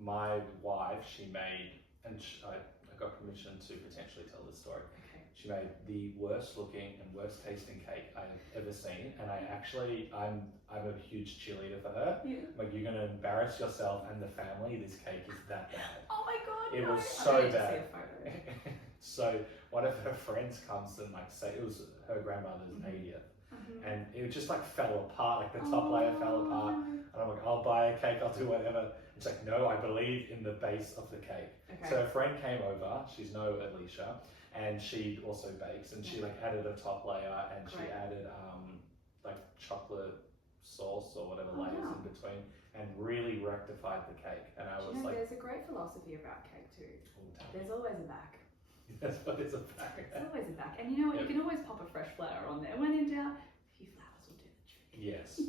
My wife, she made, and I got permission to potentially tell this story. Okay. She made the worst looking and worst tasting cake I've ever seen, and I'm a huge cheerleader for her. Yeah. Like, you're gonna embarrass yourself and the family. This cake is that bad. Oh my god, It no. was so I need to bad. see a photo. So one of her friends comes and like say it was her grandmother's 80th, and it just like fell apart. Like the top layer fell apart, and I'm like, I'll buy a cake, I'll do whatever. It's like, no, I believe in the base of the cake. Okay. So her friend came over. She's no Alisha, and she also bakes, and she like added a top layer, and she added like chocolate sauce or whatever layers in between, and really rectified the cake. And I was like, there's a great philosophy about cake too. There's always a back. That's what it's about. There's always a back. And you know what? You can always pop a fresh flower on there. When in doubt, a few flowers will do the trick. Yes.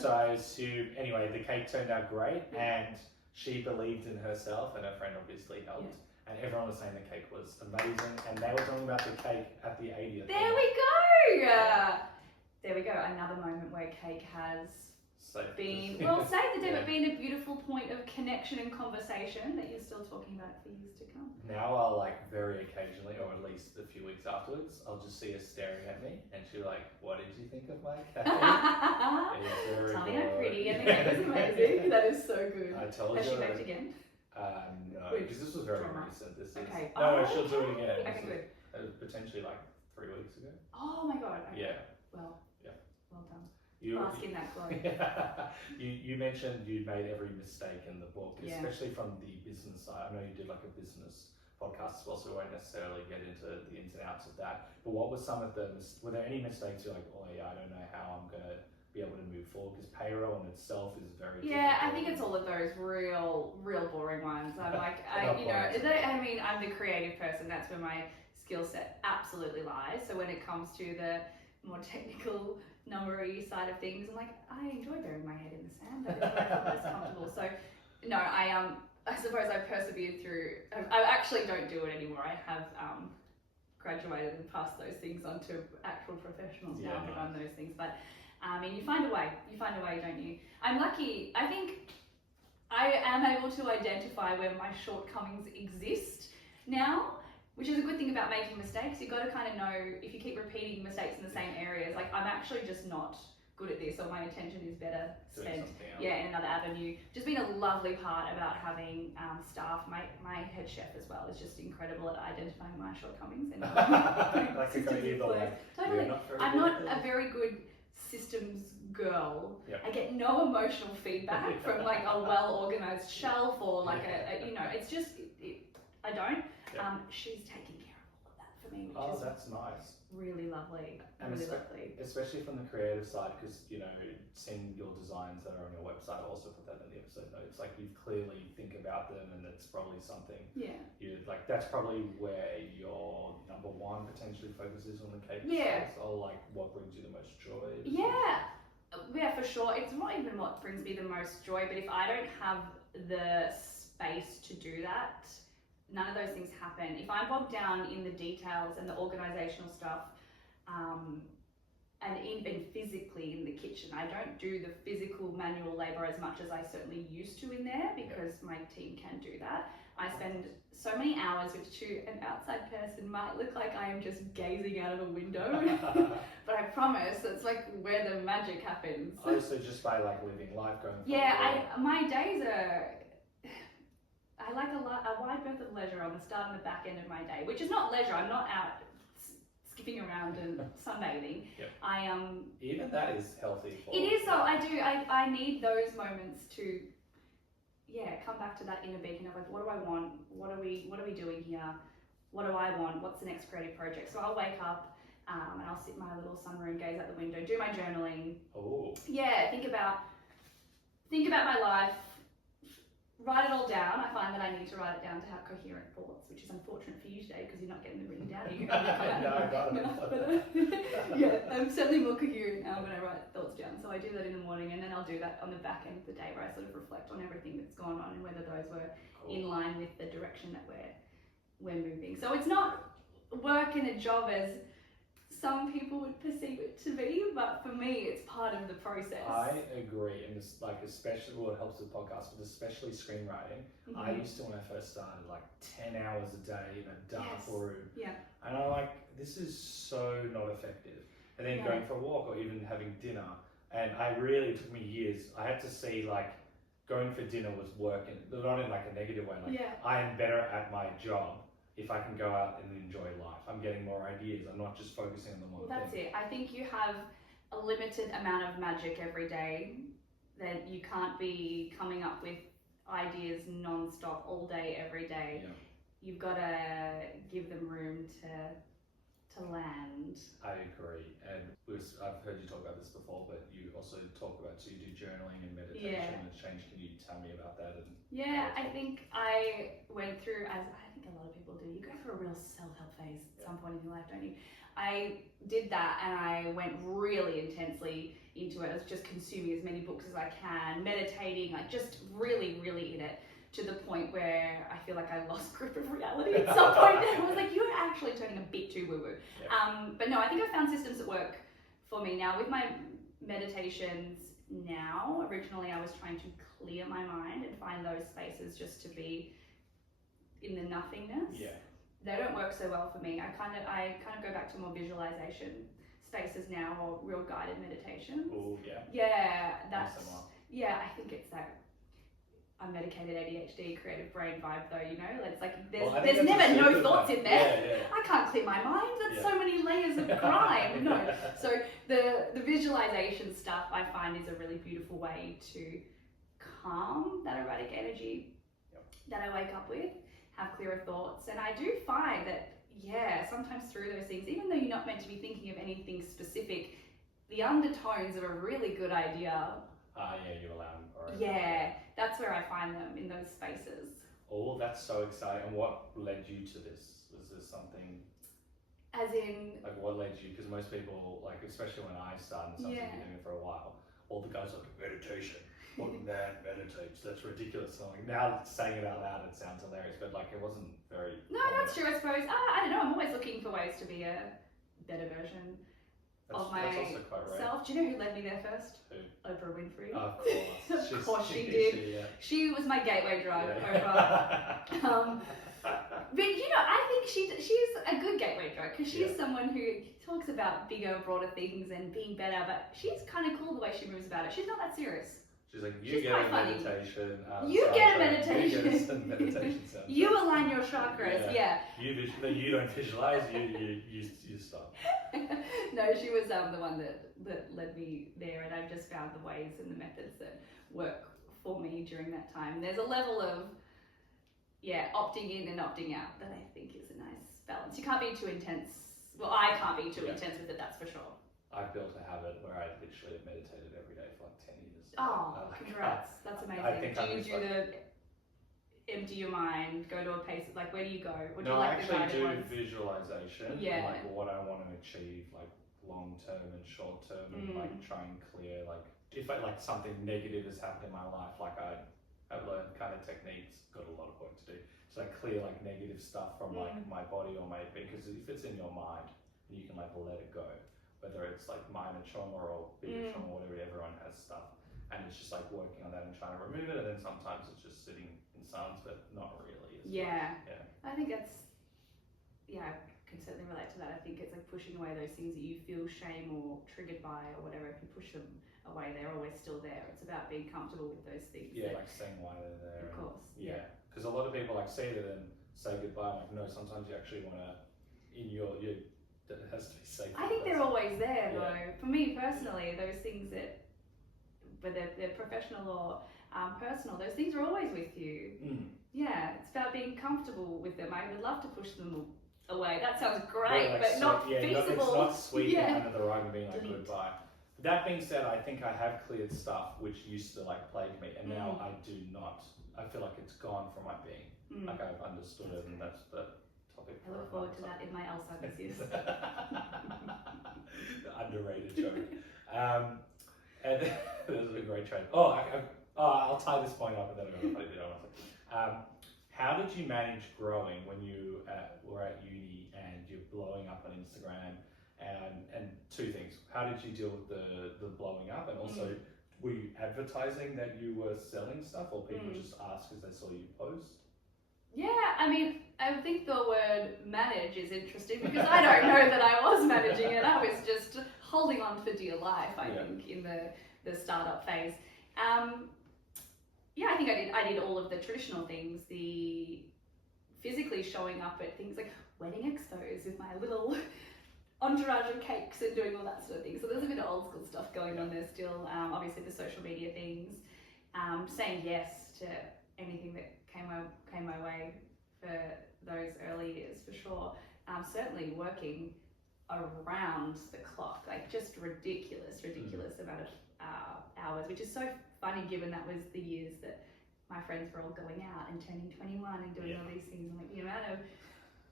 So I assume, anyway, the cake turned out great, and she believed in herself, and her friend obviously helped. And everyone was saying the cake was amazing, and they were talking about the cake at the 80th. There we go! There we go. Another moment where cake has been, well, saved the day, but been a beautiful point of connection and conversation that you're still talking about for years to come. Now I'll like very occasionally, or at least a few weeks afterwards, I'll just see her staring at me, and she'll like, "What did you think of my cake?" It's very Tell me how good. pretty, and the cake was amazing. That is so good. I told Has you. she baked again? No, because this was very recent. This is Okay. no, she'll do it again. Okay, good. Potentially like 3 weeks ago. Oh my god. Okay. Yeah. Well. Yeah. Well done. You, Bask in that glow. you mentioned you made every mistake in the book, Yeah. especially from the business side. I know you did like a business podcast as well, so we won't necessarily get into the ins and outs of that. But what were some of were there any mistakes you're like, oh yeah, I don't know how I'm going to be able to move forward? Because payroll in itself is very Yeah, I think it's all of those real boring ones. I'm like, I'm the creative person. That's where my skill set absolutely lies. So when it comes to the more technical, numbery side of things, I'm like, I enjoy burying my head in the sand. That is where I feel most comfortable. So, no, I suppose I persevered through. I actually don't do it anymore. I have graduated and passed those things on to actual professionals now who run those things. But you find a way. You find a way, don't you? I'm lucky. I think I am able to identify where my shortcomings exist now, which is a good thing about making mistakes. You've got to kind of know, if you keep repeating mistakes in the same areas, like I'm actually just not good at this, or my attention is better spent in another avenue. Just been a lovely part about having staff. My head chef as well is just incredible at identifying my shortcomings and like to go either way. Totally. I'm not a very good systems girl. Yep. I get no emotional feedback from like a well-organized shelf or like it's just I don't. Yep. She's taking care of all of that for me. Oh, that's nice. really lovely, And really lovely. especially from the creative side, because seeing your designs that are on your website, I'll also put that in the episode notes. Like you clearly think about them, and it's probably something you like. That's probably where your number one potentially focuses on the cake space, or like what brings you the most joy. For sure. It's not even what brings me the most joy, but if I don't have the space to do that, none of those things happen. If I'm bogged down in the details and the organisational stuff, and even physically in the kitchen, I don't do the physical manual labour as much as I certainly used to in there, because my team can do that. I spend so many hours, which to an outside person might look like I am just gazing out of a window, but I promise it's like where the magic happens. Oh, so just by like living life, going from my days are, I like a wide berth of leisure on the start and the back end of my day, which is not leisure. I'm not out skipping around and sunbathing. Even that is healthy. It is. So I need those moments to come back to that inner beacon of like, what do I want? What are we doing here? What do I want? What's the next creative project? So I'll wake up and I'll sit in my little sunroom, gaze out the window, do my journaling. Oh. Yeah, think about my life. Write it all down. I find that I need to write it down to have coherent thoughts, which is unfortunate for you today because you're not getting them written down. I'm certainly more coherent when I write thoughts down. So I do that in the morning, and then I'll do that on the back end of the day where I sort of reflect on everything that's gone on and whether those were in line with the direction that we're moving. So it's not work and a job as some people would perceive it to be, but for me, it's part of the process. I agree, and it's like especially what helps with podcasts, but especially screenwriting. Mm-hmm. I used to, when I first started, like 10 hours a day in a dark room, and I'm like, this is so not effective. And then going for a walk or even having dinner, and it took me years. I had to see like going for dinner was working, not in like a negative way. Like I am better at my job if I can go out and enjoy life. I'm getting more ideas. I'm not just focusing on the one thing. That's it. I think you have a limited amount of magic every day, that you can't be coming up with ideas non-stop all day, every day. Yeah. You've got to give them room to land. I agree. And I've heard you talk about this before, but you also talk about, so you do journaling and meditation and change. Can you tell me about that? I think I went through, as I think a lot of people do, you go through a real self-help phase at some point in your life, don't you? I did that, and I went really intensely into it. I was just consuming as many books as I can, meditating, like just really, really in it, to the point where I feel like I lost grip of reality at some point. I was like, you're actually turning a bit too woo-woo. But no, I think I've found systems that work for me now. With my meditations now, originally I was trying to clear my mind and find those spaces just to be in the nothingness. They don't work so well for me. I kind of go back to more visualization spaces now, or real guided meditation. Oh That's I think it's that unmedicated ADHD creative brain vibe, though, it's like there's never no thoughts in there. I can't clear my mind. That's so many layers of grime. No. So the visualization stuff I find is a really beautiful way to calm that erratic energy that I wake up with, have clearer thoughts. And I do find that sometimes through those things, even though you're not meant to be thinking of anything specific, the undertones of a really good idea. You allow them. That's where I find them, in those spaces. Oh, that's so exciting. And what led you to this? Was this something? As in? Like, what led you? Because most people, like, especially when I started something, been doing it for a while, all the guys are like, meditation. What man meditates? That's ridiculous. So, like, now saying it out loud, it sounds hilarious, but like, it wasn't very. No, that's true, I suppose. I don't know. I'm always looking for ways to be a better version of myself. Do you know who led me there first? Who? Oprah Winfrey. Of course. Of course she did. She was my gateway drug over. But I think she's a good gateway drug, because she's someone who talks about bigger, broader things and being better, but she's kind of cool the way she moves about it. She's not that serious. She's like, you get a meditation. You get a meditation. You get some meditation sound. You align your chakras, You don't visualize, you stop. No, she was the one that led me there, and I've just found the ways and the methods that work for me during that time. There's a level of opting in and opting out that I think is a nice balance. You can't be too intense well, I can't be too intense with it, that's for sure. I've built a habit where I literally have meditated every day for like 10 years. Oh, congrats. That's amazing. Do you do the empty your mind, go to a pace, like where do you go? Or do you I like actually do ones? visualization, Yeah. like what I want to achieve, like long term and short term, and like try and clear, like if like something negative has happened in my life, like I've learned kind of techniques, got a lot of work to do, so I clear like negative stuff from like my body or my, because if it's in your mind, you can like let it go, whether it's like minor trauma or bigger trauma, whatever, everyone has stuff. And it's just like working on that and trying to remove it, and then sometimes it's just sitting in silence, but not really. Yeah. I think that's, I can certainly relate to that. I think it's like pushing away those things that you feel shame or triggered by or whatever. If you push them away, they're always still there. It's about being comfortable with those things. Yeah, like saying why they're there. Of course. Yeah, because a lot of people like say to them, say goodbye. I'm like, no, sometimes you actually want to, that it has to be safe. I think they're always there though. For me personally, those things that, whether they're professional or personal, those things are always with you. Yeah, it's about being comfortable with them. I would love to push them away. That sounds great, like but not feasible. It's not sweet under the rug and being like goodbye. That being said, I think I have cleared stuff which used to like plague me, and now I do not. I feel like it's gone from my being. Like I've understood it, and that's the topic. I look forward to that in my Alzheimer's years. Underrated joke. And this is a great trade. I'll tie this point up, and then I'm going to play a bit on it. How did you manage growing when you were at uni and you're blowing up on Instagram? And two things. How did you deal with the blowing up? And also, were you advertising that you were selling stuff, or people just asked because they saw you post? Yeah, I mean, I think the word manage is interesting because I don't know that I was managing it. I was just holding on for dear life, I think, in the startup phase. I think I did all of the traditional things, the physically showing up at things like wedding expos with my little entourage of cakes and doing all that sort of thing. So there's a bit of old school stuff going on there still. Obviously the social media things, saying yes to anything that came my way for those early years, for sure. Certainly working around the clock, like just ridiculous amount of hours, which is so funny given that was the years that my friends were all going out and turning 21 and doing all these things. I'm like, the amount of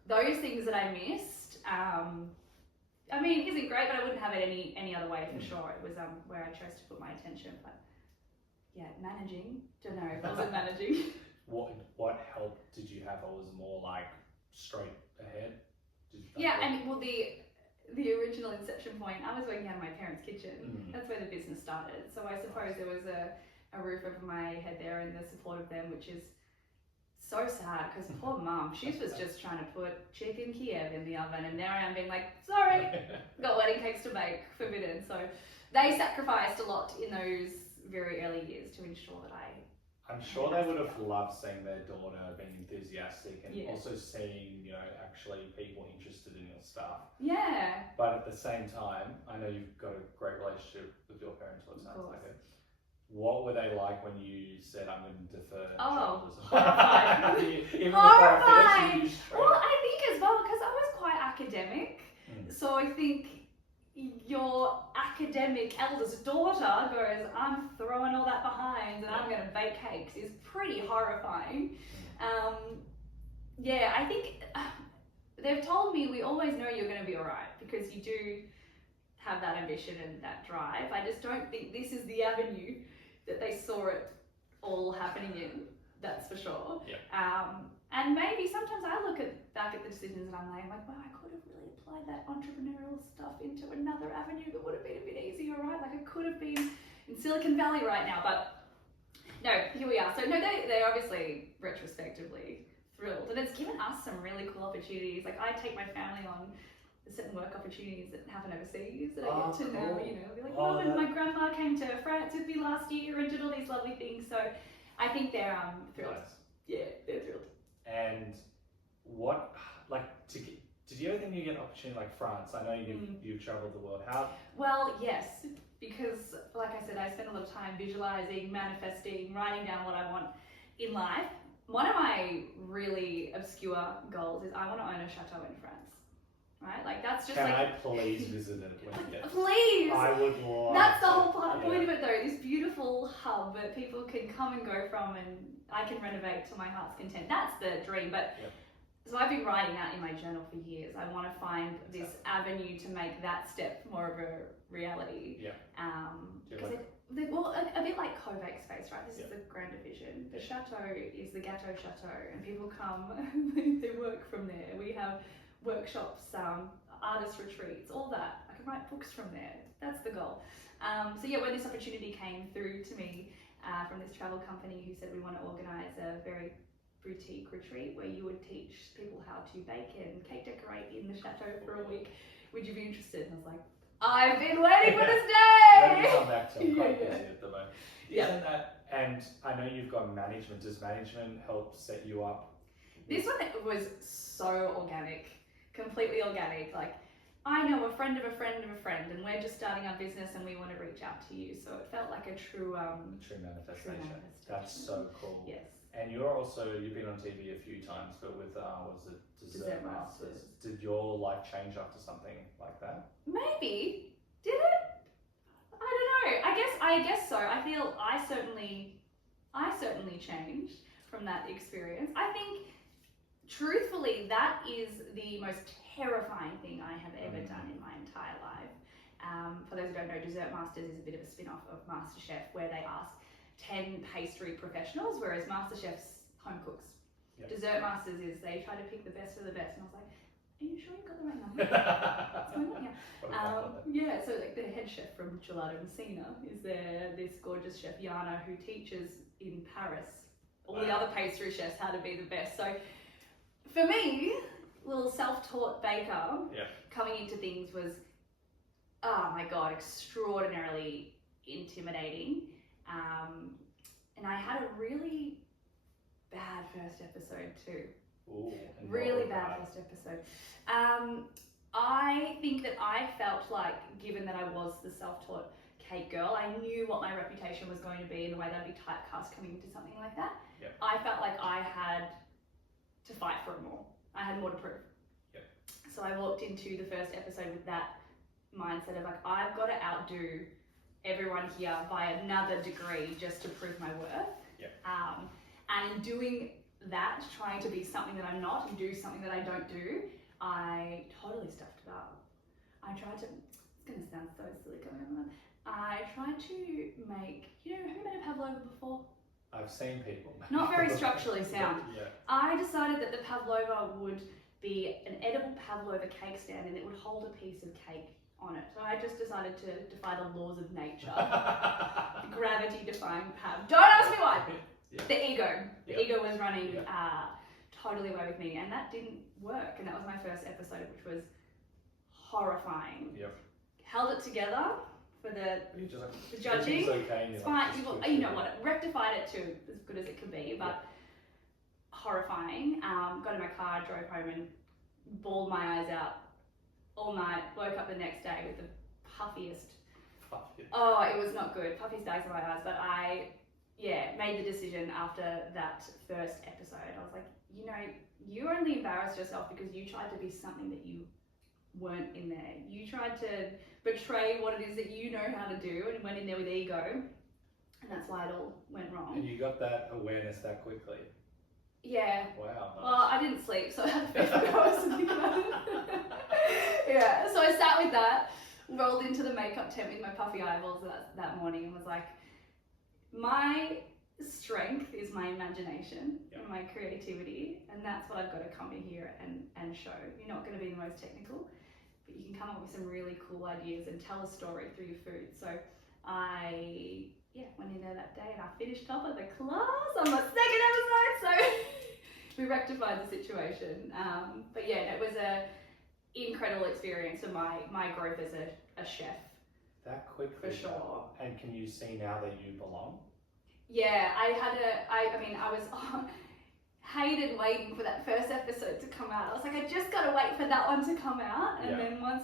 those things that I missed, I mean, isn't great, but I wouldn't have it any other way, for sure. It was where I chose to put my attention, but managing, don't know if I wasn't managing. What help did you have, or was it more like straight ahead? The original inception point, I was working out of my parents' kitchen. That's where the business started. So I suppose there was a roof over my head there and the support of them, which is so sad because poor mum, she was just trying to put chicken Kiev in the oven, and there I am being like, sorry, got wedding cakes to make, forbidden. So they sacrificed a lot in those very early years to ensure that I'm sure they would have loved seeing their daughter being enthusiastic and also seeing, actually people interested in your stuff. Yeah. But at the same time, I know you've got a great relationship with your parents, what it sounds like it. What were they like when you said, I'm going to defer journalism? Horrified. Horrified. Well, I think as well, because I was quite academic. So I think your academic eldest daughter goes, I'm throwing all that behind and I'm going to bake cakes, is pretty horrifying. I think they've told me we always know you're going to be alright because you do have that ambition and that drive. I just don't think this is the avenue that they saw it all happening in, that's for sure. And maybe sometimes I look back at the decisions and I'm like, wow, I could have really applied that entrepreneurial stuff into another avenue that would have been a bit easier, right? Like I could have been in Silicon Valley right now, but no, here we are. So no, they're obviously retrospectively thrilled, and it's given us some really cool opportunities. Like I take my family on certain work opportunities that happen overseas that I get to know, be like, my grandma came to France with me last year and did all these lovely things. So I think they're thrilled. Nice. Yeah, they're thrilled. And did you ever think you get an opportunity like France? I know you've traveled the world. How? Well, yes, because like I said, I spend a lot of time visualizing, manifesting, writing down what I want in life. One of my really obscure goals is I want to own a chateau in France. right? Like that's just Can like. I please visit it when you get? Please. I would love. That's the to. whole point of it, though. This beautiful hub that people can come and go from, and I can renovate to my heart's content. That's the dream. But so I've been writing that in my journal for years. I want to find this avenue to make that step more of a reality. Yeah. Well, a bit like Co.Bake Space, right? This is the grander vision. The chateau is the Gâteau Chateau, and people come, they work from there. We have workshops, artist retreats, all that. I can write books from there. That's the goal. So yeah, when this opportunity came through to me from this travel company who said we want to organise a very boutique retreat where you would teach people how to bake and cake decorate in the chateau for a week, would you be interested? And I was like, I've been waiting for this Let me day! come back to it. I'm quite busy at the moment. Yeah. Isn't that, and I know you've got management. Does management help set you up? This one was so organic, completely organic. Like, I know a friend of a friend of a friend, and we're just starting our business and we want to reach out to you. So it felt like a true manifestation. That's so cool. Yes. And you've been on TV a few times, but with, was it Dessert Masters? Did your life change after something like that? Maybe. Did it? I don't know. I guess so. I feel I certainly changed from that experience. I think, truthfully, that is the most terrifying thing I have ever done in my entire life. For those who don't know, Dessert Masters is a bit of a spin-off of MasterChef, where they ask 10 pastry professionals, whereas MasterChef's home cooks. Yep. Dessert Masters is they try to pick the best of the best, and I was like, are you sure you've got the right number? What's going on here? So like the head chef from Gelato Messina is there, this gorgeous chef Jana who teaches in Paris all the other pastry chefs how to be the best. So for me, little self-taught baker, coming into things was, oh my God, extraordinarily intimidating. And I had a really bad first episode too. Ooh, really bad first episode. I think that I felt like, given that I was the self-taught cake girl, I knew what my reputation was going to be and the way that I'd be typecast coming into something like that. Yep. I felt like I had to fight for it more. I had more to prove. Yep. So I walked into the first episode with that mindset of like, I've got to outdo everyone here by another degree just to prove my worth. Yep. And in doing that, trying to be something that I'm not and do something that I don't do, I totally stuffed it up. I tried to, it's going to sound so silly coming on. I tried to make, have you made a pavlova before? I've seen people. Not very structurally sound. Yeah. I decided that the pavlova would be an edible pavlova cake stand and it would hold a piece of cake on it. So I just decided to defy the laws of nature. Gravity defying pav. Don't ask me why. Yeah. The ego. The ego was running totally away with me, and that didn't work. And that was my first episode, which was horrifying. Yep. Held it together for the judging. Okay, it's fine. You know what? Rectified it to as good as it could be, but horrifying. Got in my car, drove home, and bawled my eyes out all night. Woke up the next day with the puffiest. Oh, it was not good. Puffiest days of my eyes, but I made the decision after that first episode. I was like, you only embarrassed yourself because you tried to be something that you weren't in there. You tried to betray what it is that you know how to do and went in there with ego, and that's why it all went wrong. And you got that awareness that quickly. Yeah. Wow. Nice. Well, I didn't sleep, so I had 50 hours to think about it. So I sat with that, rolled into the makeup tent with my puffy eyeballs that morning, and was like, my strength is my imagination and my creativity, and that's what I've got to come in here and show. You're not going to be the most technical, but you can come up with some really cool ideas and tell a story through your food. So I went in there that day and I finished off at the class on my second episode, so we rectified the situation. But it was a incredible experience for my growth as a chef. That quickly. For sure. And can you see now that you belong? Yeah, I was hated waiting for that first episode to come out. I was like, I just gotta wait for that one to come out, and then once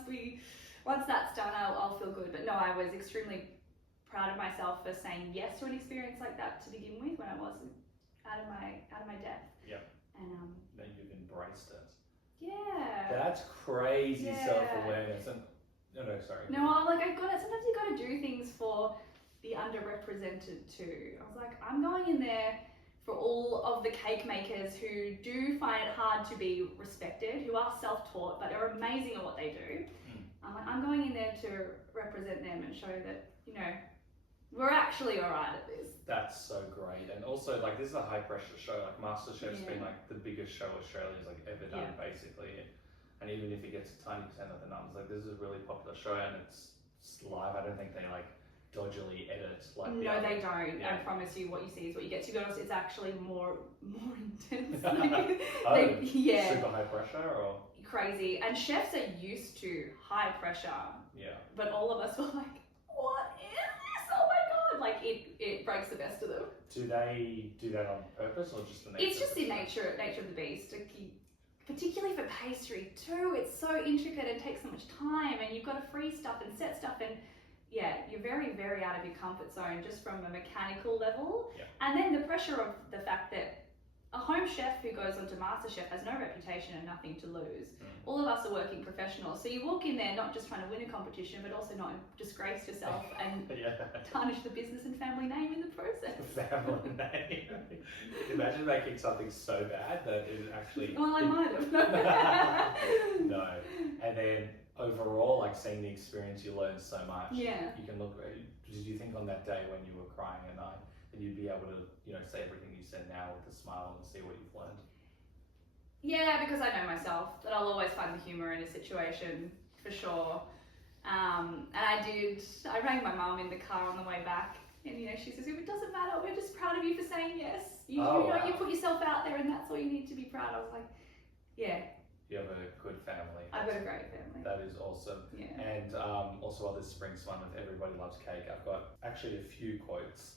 that's done, I'll feel good. But no, I was extremely proud of myself for saying yes to an experience like that to begin with when I wasn't out of my depth. Yeah. And then you've embraced it. Yeah. That's crazy Yeah. self-awareness. And no, sorry. No, I got it. Sometimes you got to do things for the underrepresented too. I was like, I'm going in there for all of the cake makers who do find it hard to be respected, who are self-taught but are amazing at what they do. I'm going in there to represent them and show that, you know, we're actually all right at this. That's so great. And also, like, this is a high pressure show. Like, MasterChef's been like the biggest show Australia's like ever done, basically. And even if it gets a tiny percent of the numbers, like, this is a really popular show and it's live. I don't think they like dodgily edit like no, they don't. I promise you, what you see is what you get. To be honest, it's actually more intense. Super high pressure or crazy. And chefs are used to high pressure. Yeah. But all of us were like, what is this? Oh my god! Like it breaks the best of them. Do they do that on purpose or just the nature? It's just the nature of the beast. Particularly for pastry too, it's so intricate and takes so much time, and you've got to freeze stuff and set stuff, and you're very, very out of your comfort zone just from a mechanical level. Yeah. And then the pressure of the fact that a home chef who goes on to MasterChef has no reputation and nothing to lose. All of us are working professionals, so you walk in there not just trying to win a competition, but also not disgrace yourself and tarnish the business and family name in the process. Family name. Imagine making something so bad that it actually. Well, I might have. No. And then overall, like, seeing the experience, you learn so much. Yeah. You can look. Did you think on that day when you were crying at night that you'd be able to, you know, say everything you said now with a smile and see what you've learned? Yeah, because I know myself that I'll always find the humour in a situation, for sure. And I rang my mum in the car on the way back, and you know, she says, it doesn't matter, we're just proud of you for saying yes. You put yourself out there, and that's all you need to be proud of. I was like, yeah. You have a good family. I've got a great family. That is awesome. Yeah. And also, while this springs fun with Everybody Loves Cake, I've got actually a few quotes,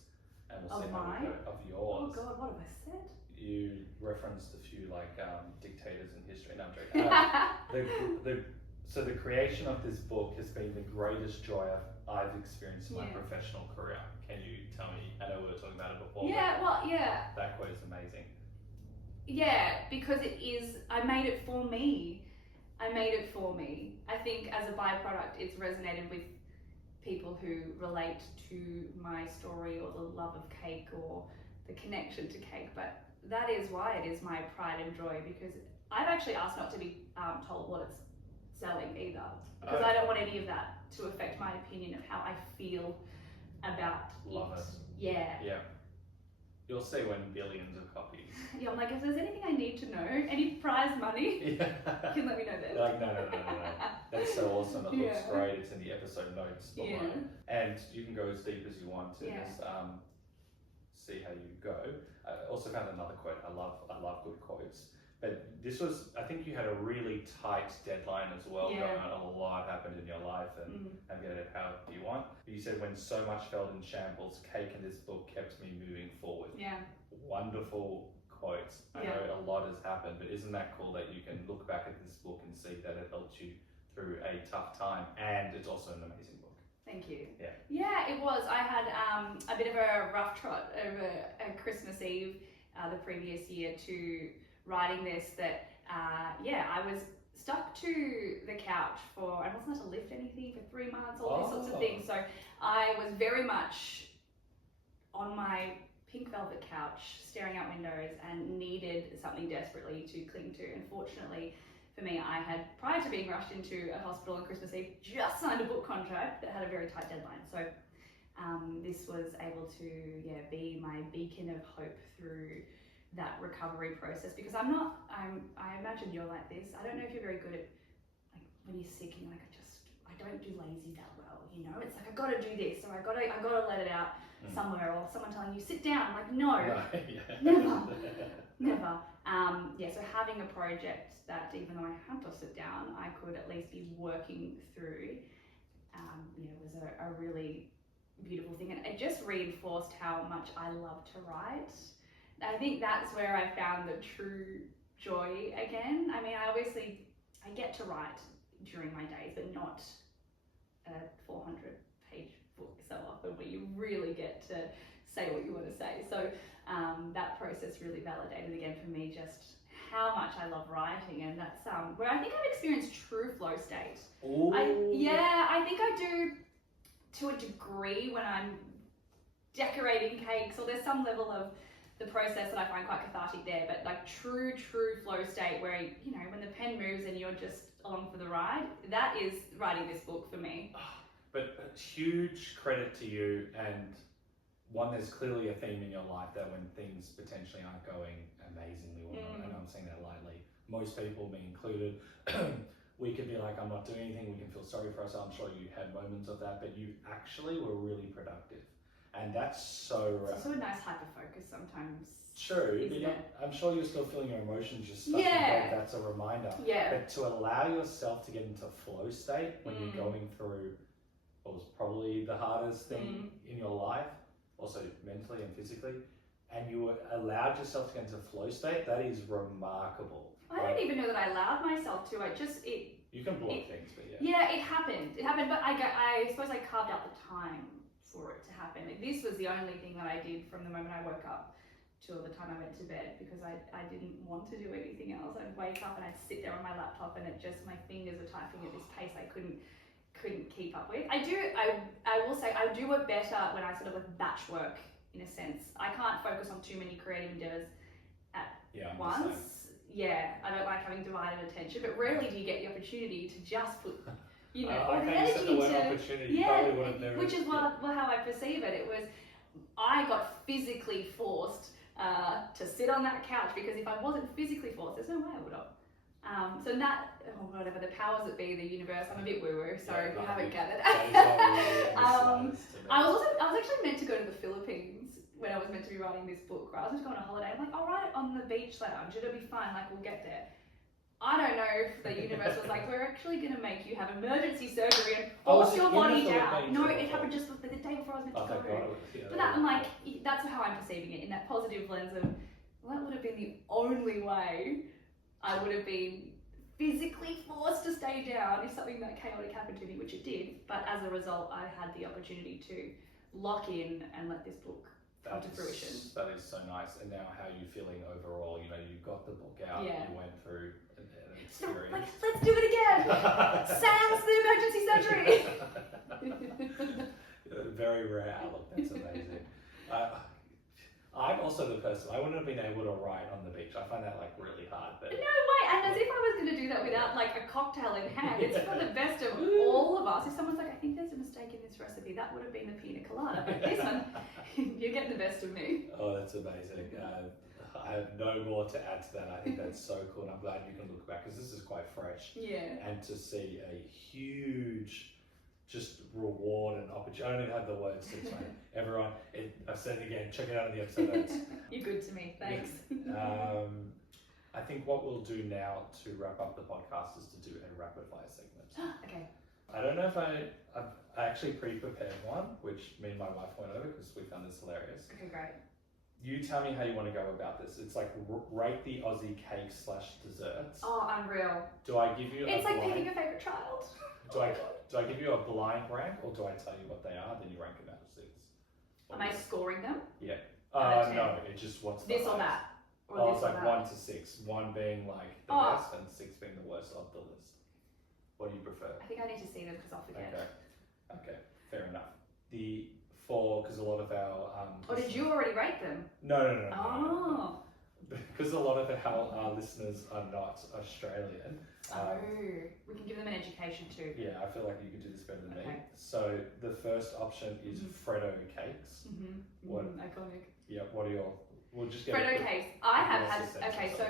and we'll see how we go, of yours. Oh God, what have I said? You referenced a few like dictators in history. No, I'm joking. So the creation of this book has been the greatest joy I've experienced in my professional career. Can you tell me? I know we were talking about it before. That quote is amazing. Yeah, because it is. I made it for me. I think as a byproduct, it's resonated with people who relate to my story or the love of cake or the connection to cake. But that is why it is my pride and joy, because I've actually asked not to be told what it's selling either, because I don't want any of that to affect my opinion of how I feel about Love it. Yeah. You'll see when billions of copies. Yeah, I'm like, if there's anything I need to know, any prize money, you can let me know then. Like, no. That's so awesome. It looks great. It's in the episode notes below. And you can go as deep as you want to just see how you go. I also found another quote. I love good quotes. But this was, I think you had a really tight deadline as well going on. A lot happened in your life and get it how you want. But you said, when so much felt in shambles, cake and this book kept me moving forward. Yeah. Wonderful quotes. I know a lot has happened, but isn't that cool that you can look back at this book and see that it helped you through a tough time, and it's also an amazing book. Thank you. Yeah, it was. I had a bit of a rough trot over Christmas Eve the previous year to writing this, that I was stuck to the couch I wasn't able to lift anything for 3 months, all these sorts of things. So I was very much on my pink velvet couch staring out windows and needed something desperately to cling to. And fortunately for me, I had, prior to being rushed into a hospital on Christmas Eve, just signed a book contract that had a very tight deadline. So this was able to be my beacon of hope through that recovery process, because I imagine you're like this. I don't know if you're very good at, like, when you're sick and you're like, I don't do lazy that well, you know? It's like, I gotta do this, or I gotta let it out somewhere, or someone telling you, sit down. I'm like, no, never. So having a project that, even though I had to sit down, I could at least be working through, was a really beautiful thing. And it just reinforced how much I love to write. I think that's where I found the true joy again. I mean, I get to write during my days, but not a 400-page book so often where you really get to say what you want to say. So that process really validated again for me just how much I love writing, and that's where I think I've experienced true flow state. Ooh. I think I do to a degree when I'm decorating cakes, or there's some level of the process that I find quite cathartic there, but like true flow state where, you know, when the pen moves and you're just along for the ride, that is writing this book for me. But huge credit to you, and one, there's clearly a theme in your life that when things potentially aren't going amazingly well, and I'm saying that lightly, most people, me included, we could be like, I'm not doing anything, we can feel sorry for ourselves. I'm sure you had moments of that, but you actually were really productive. And that's so rare. It's also a nice hyper-focus sometimes. True, but I'm sure you're still feeling your emotions just stuck in bed. That's a reminder. Yeah. But to allow yourself to get into flow state when you're going through what was probably the hardest thing in your life, also mentally and physically, and you allowed yourself to get into flow state, that is remarkable. I don't even know that I allowed myself to. You can block things, but yeah, it happened. But I suppose I carved out the time for it to happen. Like, this was the only thing that I did from the moment I woke up till the time I went to bed, because I didn't want to do anything else. I'd wake up and I'd sit there on my laptop, and my fingers were typing at this pace I couldn't keep up with. I will say I do work better when I sort of like batch work, in a sense. I can't focus on too many creative endeavors at once. Yeah, I don't like having divided attention, but rarely do you get the opportunity to just put, you know, all the energy into, which is how I perceive it. It was, I got physically forced to sit on that couch, because if I wasn't physically forced, there's no way I would have. So that, whatever, the powers that be, the universe, I'm a bit woo-woo, so if you haven't gathered. I was actually meant to go to the Philippines when I was meant to be writing this book, right? I was just going on a holiday. I'm like, I'll write it on the beach lounge, it'll be fine, like, we'll get there. I don't know if the universe was like, we're actually going to make you have emergency surgery and force your body down. No, it happened just the day before I was meant to go. But I'm like, that's how I'm perceiving it, in that positive lens of, well, that would have been the only way I would have been physically forced to stay down if something that chaotic happened to me, which it did. But as a result, I had the opportunity to lock in and let this book come to fruition. That is so nice. And now, how are you feeling overall? You know, you got the book out, you went through an experience. Like, let's do it again! Sans the emergency surgery! Very rare outlook. That's amazing. I'm also the person, I wouldn't have been able to write on the beach. I find that like really hard. But no way, and as if I was going to do that without like a cocktail in hand. It's for the best of all of us. If someone's like, I think there's a mistake in this recipe, that would have been the pina colada. But this one, you're getting the best of me. Oh, that's amazing. I have no more to add to that. I think that's so cool, and I'm glad you can look back, because this is quite fresh. Yeah. And to see a huge just reward and opportunity. I don't even have the words to explain. Everyone, I've said it again, check it out in the episode notes. You're good to me, thanks. I think what we'll do now to wrap up the podcast is to do a rapid fire segment. Okay. I don't know if I actually pre-prepared one, which me and my wife went over because we found this hilarious. Okay, great. You tell me how you want to go about this. It's like rate the Aussie cake / desserts. Oh, unreal. Do I give you It's like picking your favourite child. Do I give you a blind rank, or do I tell you what they are, then you rank them out of 6? Am I scoring them? Yeah. No, it just what's the this or that. Or oh, this it's like 1 to 6. 1 being like the best, and 6 being the worst of the list. What do you prefer? I think I need to see them because I'll forget. Okay, fair enough. The 4, because a lot of our Oh, did you already rate them? No. Oh. Because a lot of our listeners are not Australian. We can give them an education too. Yeah, I feel like you could do this better than me. So the first option is Freddo cakes. Iconic. Yeah, what are your... We'll just get Freddo cakes. I have had... Okay, so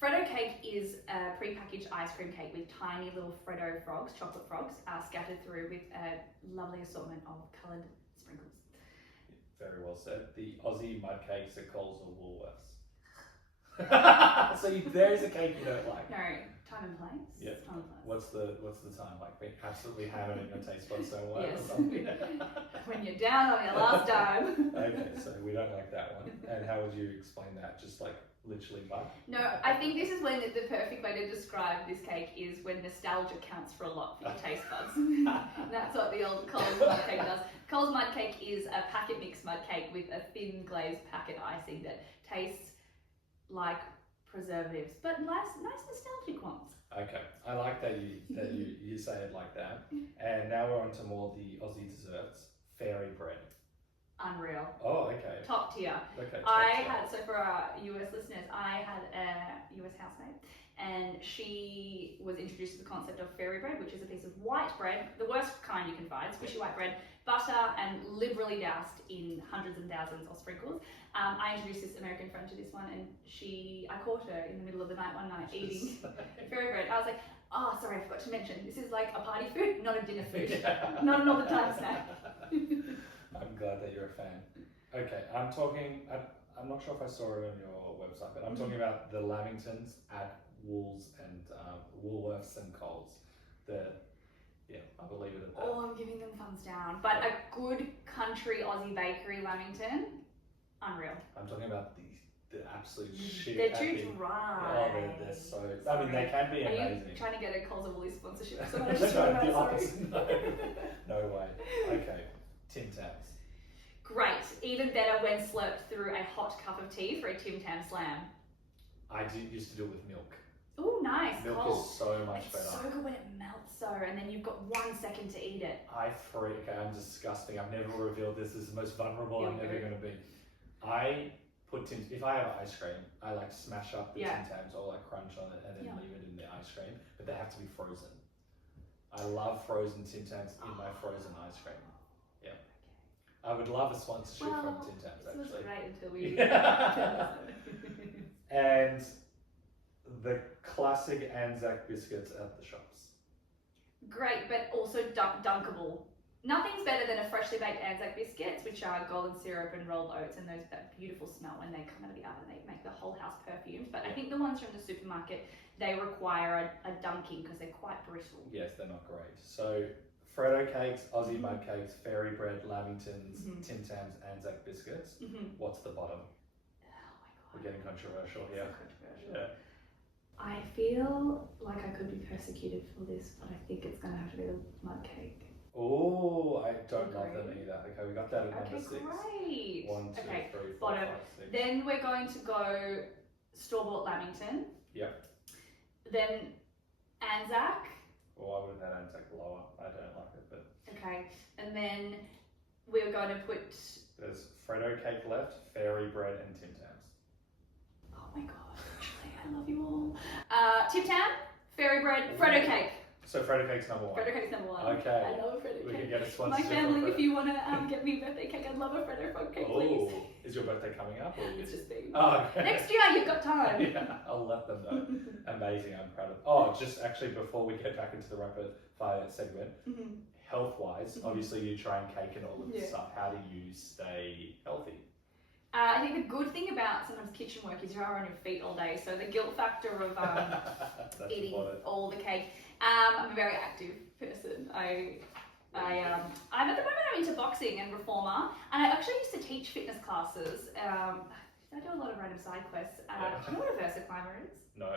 Freddo cake is a pre-packaged ice cream cake with tiny little Freddo frogs, chocolate frogs, scattered through with a lovely assortment of coloured sprinkles. Very well said. The Aussie mud cakes at Coles or Woolworths. So there's a cake you don't like. No, time and place. Yeah. Time and place. What's the time like? Being absolutely hammered in your taste buds so well. Yes. Or something? When you're down on your last dime. Okay, so we don't like that one. And how would you explain that? Just like literally mud? No, I think this is when the perfect way to describe this cake is when nostalgia counts for a lot for your taste buds. That's what the old Coles mud cake does. Coles mud cake is a packet mix mud cake with a thin glazed packet icing that tastes like preservatives, but nice nostalgic ones. Okay, I like that you say it like that. And now we're on to more the Aussie desserts. Fairy bread. Unreal. Oh, okay. Top tier. Okay. So for our US listeners, I had a US housemate, and she was introduced to the concept of fairy bread, which is a piece of white bread, the worst kind you can find, squishy white bread, butter, and liberally doused in hundreds and thousands of sprinkles. I introduced this American friend to this one, and I caught her in the middle of the night one night eating fairy bread. I was like, oh, sorry, I forgot to mention, this is like a party food, not a dinner food, not an all the time snack. I'm glad that you're a fan. Okay, I'm not sure if I saw it on your website, but I'm talking about the Lamingtons at Woolworths and Coles. I believe it at that. Oh, I'm giving them thumbs down. But a good country Aussie bakery Lamington, unreal. I'm talking about the absolute shit. They're too dry. Oh, they're so. I mean, they can be amazing. Are you trying to get a Coles and Woolies sponsorship? So No, I just the opposite. No way. Okay, Tim Tams. Great. Even better when slurped through a hot cup of tea for a Tim Tam slam. I used to do it with milk. Oh, nice. Milk cold. is so much It's better. so good when it melts and then you've got 1 second to eat it. Okay, I'm disgusting. I've never revealed this. This is the most vulnerable Yeah, I'm ever going to be. I put if I have ice cream, I like smash up the Tim Tams or like crunch on it and then leave it in the ice cream, but they have to be frozen. I love frozen Tim Tams in my frozen ice cream. Yeah. I would love a sponsorship from Tim Tams actually. This was great until we... And the classic Anzac biscuits at the shops. Great, but also dunkable. Nothing's better than a freshly baked Anzac biscuits, which are golden syrup and rolled oats, and that beautiful smell when they come out of the oven. They make the whole house perfumed. But I think the ones from the supermarket, they require a dunking because they're quite brittle. Yes, they're not great. So Freddo cakes, Aussie mud cakes, fairy bread, Lamingtons, Tim Tams, Anzac biscuits. What's the bottom? Oh my god. We're getting controversial here. Yeah. I feel like I could be persecuted for this, but I think it's going to have to be the mud cake. Oh, I don't love them either. Okay, we got that at number 6. Great. 1, 2, 3, 4, bottom. 5, 6. Then we're going to go store-bought Lamington. Yep. Then Anzac. Well, I would have had Anzac lower. I don't like it, but... Okay, and then we're going to put... There's Freddo cake left, fairy bread, and Tim Tams. Oh my god, actually, I love you all. Tim Tam, fairy bread, Freddo cake. So Freddo cake's number 1. Freddo cake's number 1. Okay. I love a Freddo cake. We can get a My sponsorship. family, if you want to get me a birthday cake, I'd love a Freddo cake, please. Is your birthday coming up? Or It's just been. Oh, okay. Next year, you've got time. Yeah, I'll let them know. Amazing, I'm proud of. Oh, just actually before we get back into the rapid fire segment, health-wise, obviously you try and cake and all of this stuff. How do you stay healthy? I think the good thing about sometimes kitchen work is you are on your feet all day, so the guilt factor of eating all the cake. I'm a very active person. I'm at the moment I'm into boxing and reformer, and I actually used to teach fitness classes. I do a lot of random side quests. Do you know what a Versa climber is? No.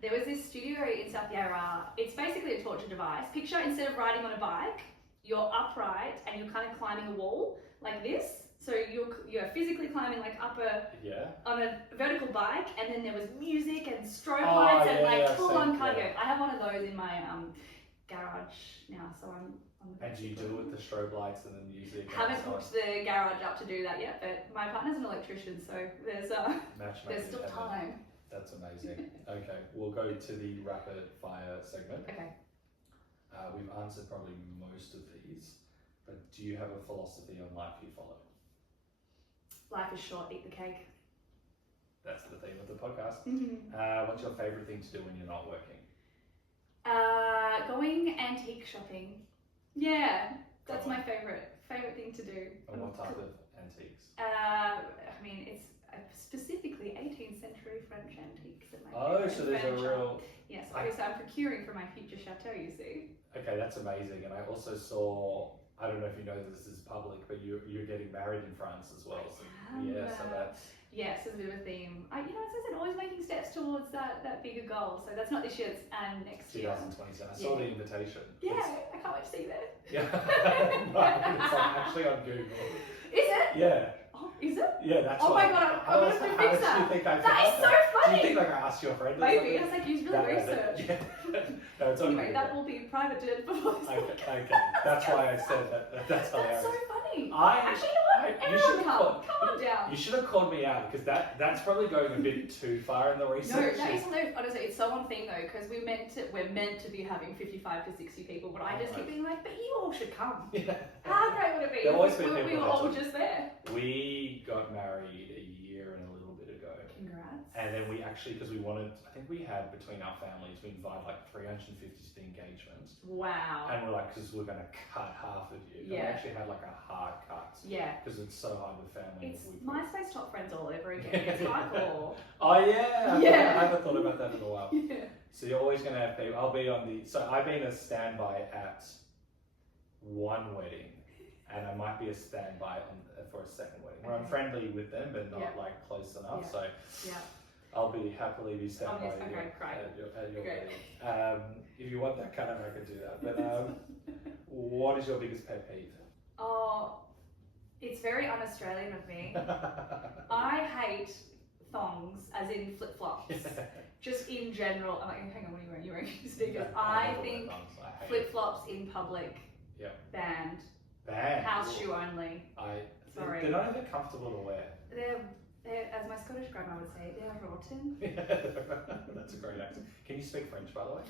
There was this studio in South Yarra. It's basically a torture device. Picture instead of riding on a bike, you're upright and you're kind of climbing a wall like this. So you're physically climbing like up on a vertical bike, and then there was music and strobe lights and full on cardio. I have one of those in my garage now, so I'm And do you do it with the strobe lights and the music? Haven't hooked the garage up to do that yet, but my partner's an electrician, so there's still time. That's amazing. Okay, we'll go to the rapid fire segment. Okay. We've answered probably most of these, but do you have a philosophy on life you follow? Life is short, eat the cake. That's the theme of the podcast. What's your favourite thing to do when you're not working? Going antique shopping. Yeah, that's my favourite thing to do. And what type of antiques? I mean, it's specifically 18th century French antiques that my so there's a real... Yes, obviously I'm procuring for my future chateau, you see. Okay, that's amazing. And I also saw, I don't know if you know this is public, but you're getting married in France as well. So, so that's... Yes, it's a bit of a theme. It says it always making steps towards that bigger goal. So that's not this year, it's next year. 2027. I saw the invitation. Yeah, I can't wait to see that. Yeah. Right, it's actually on Google. Is it? Yeah. Oh Is it? Yeah, that's Oh why. my god, I'm gonna have to fix How that. did you think I That found is so Do you funny. think like I asked your friend? Or Maybe. something? It's like you really research. Yeah. No, it's all Anyway, good. that will be private to before this Okay. That's why I said that. That's That's hilarious. so funny. I Actually, you know what? you Everyone should've come. called- Come on down. You should have called me out because that's probably going a bit too far in the No, research. that is hilarious. Honestly, it's so on theme though, because we're meant to be having 55 to 60 people, but I just keep being like, but you all should come. Yeah. How great would it be? There'll always if be we people were that all do. just there. We got married a year and a little bit ago. Congrats. And then we actually, because we wanted, I think we had between our families, we invited like 350 to the engagement. Wow. And we're like, because we're going to cut half of you. And we Yeah. actually had like a hard cut. Yeah. Because it's so hard with family. It's MySpace top friends all over again. It's hardcore. Oh yeah. Yeah. I haven't thought about that in a while. Yeah. So you're always going to have people. I'll be on the. So I've been a standby at one wedding, and I might be a standby for a second wedding where I'm friendly with them, but not like close enough. Yeah. So Yeah. I'll be happily be standby yes, okay, great. at your Great. wedding. If you want that cut out, I could do that. But what is your biggest pet peeve? Oh, it's very un-Australian of me. I hate thongs, as in flip-flops. Just in general. I'm like, hang on, what are you wearing? You're wearing sneakers. I think flip-flops in public, banned. Banned. House shoe only. Sorry. They're not even comfortable to wear. They're, as my Scottish grandma would say, they're rotten. That's a great accent. Can you speak French, by the way?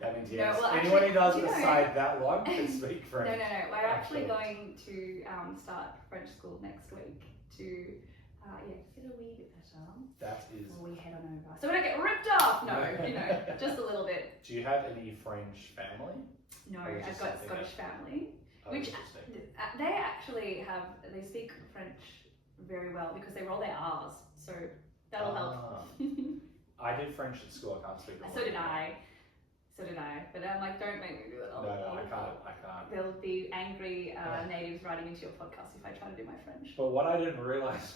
That means No, yes. well, Anyone actually, who does do you know- decide that long can speak French. No. We're actually Excellent. going to start French school next week to get a wee bit better. That is. Before we head on over. So we don't get ripped off! No, just a little bit. Do you have any French family? No, Or is I've it got something Scottish family. Oh, Which interesting. they actually they speak French very well because they roll their R's, so that'll help. I did French at school. I can't speak. a So word. did I. But I'm like, don't make me do it. No, I can't. There'll be angry natives writing into your podcast if I try to do my French. But what I didn't realize,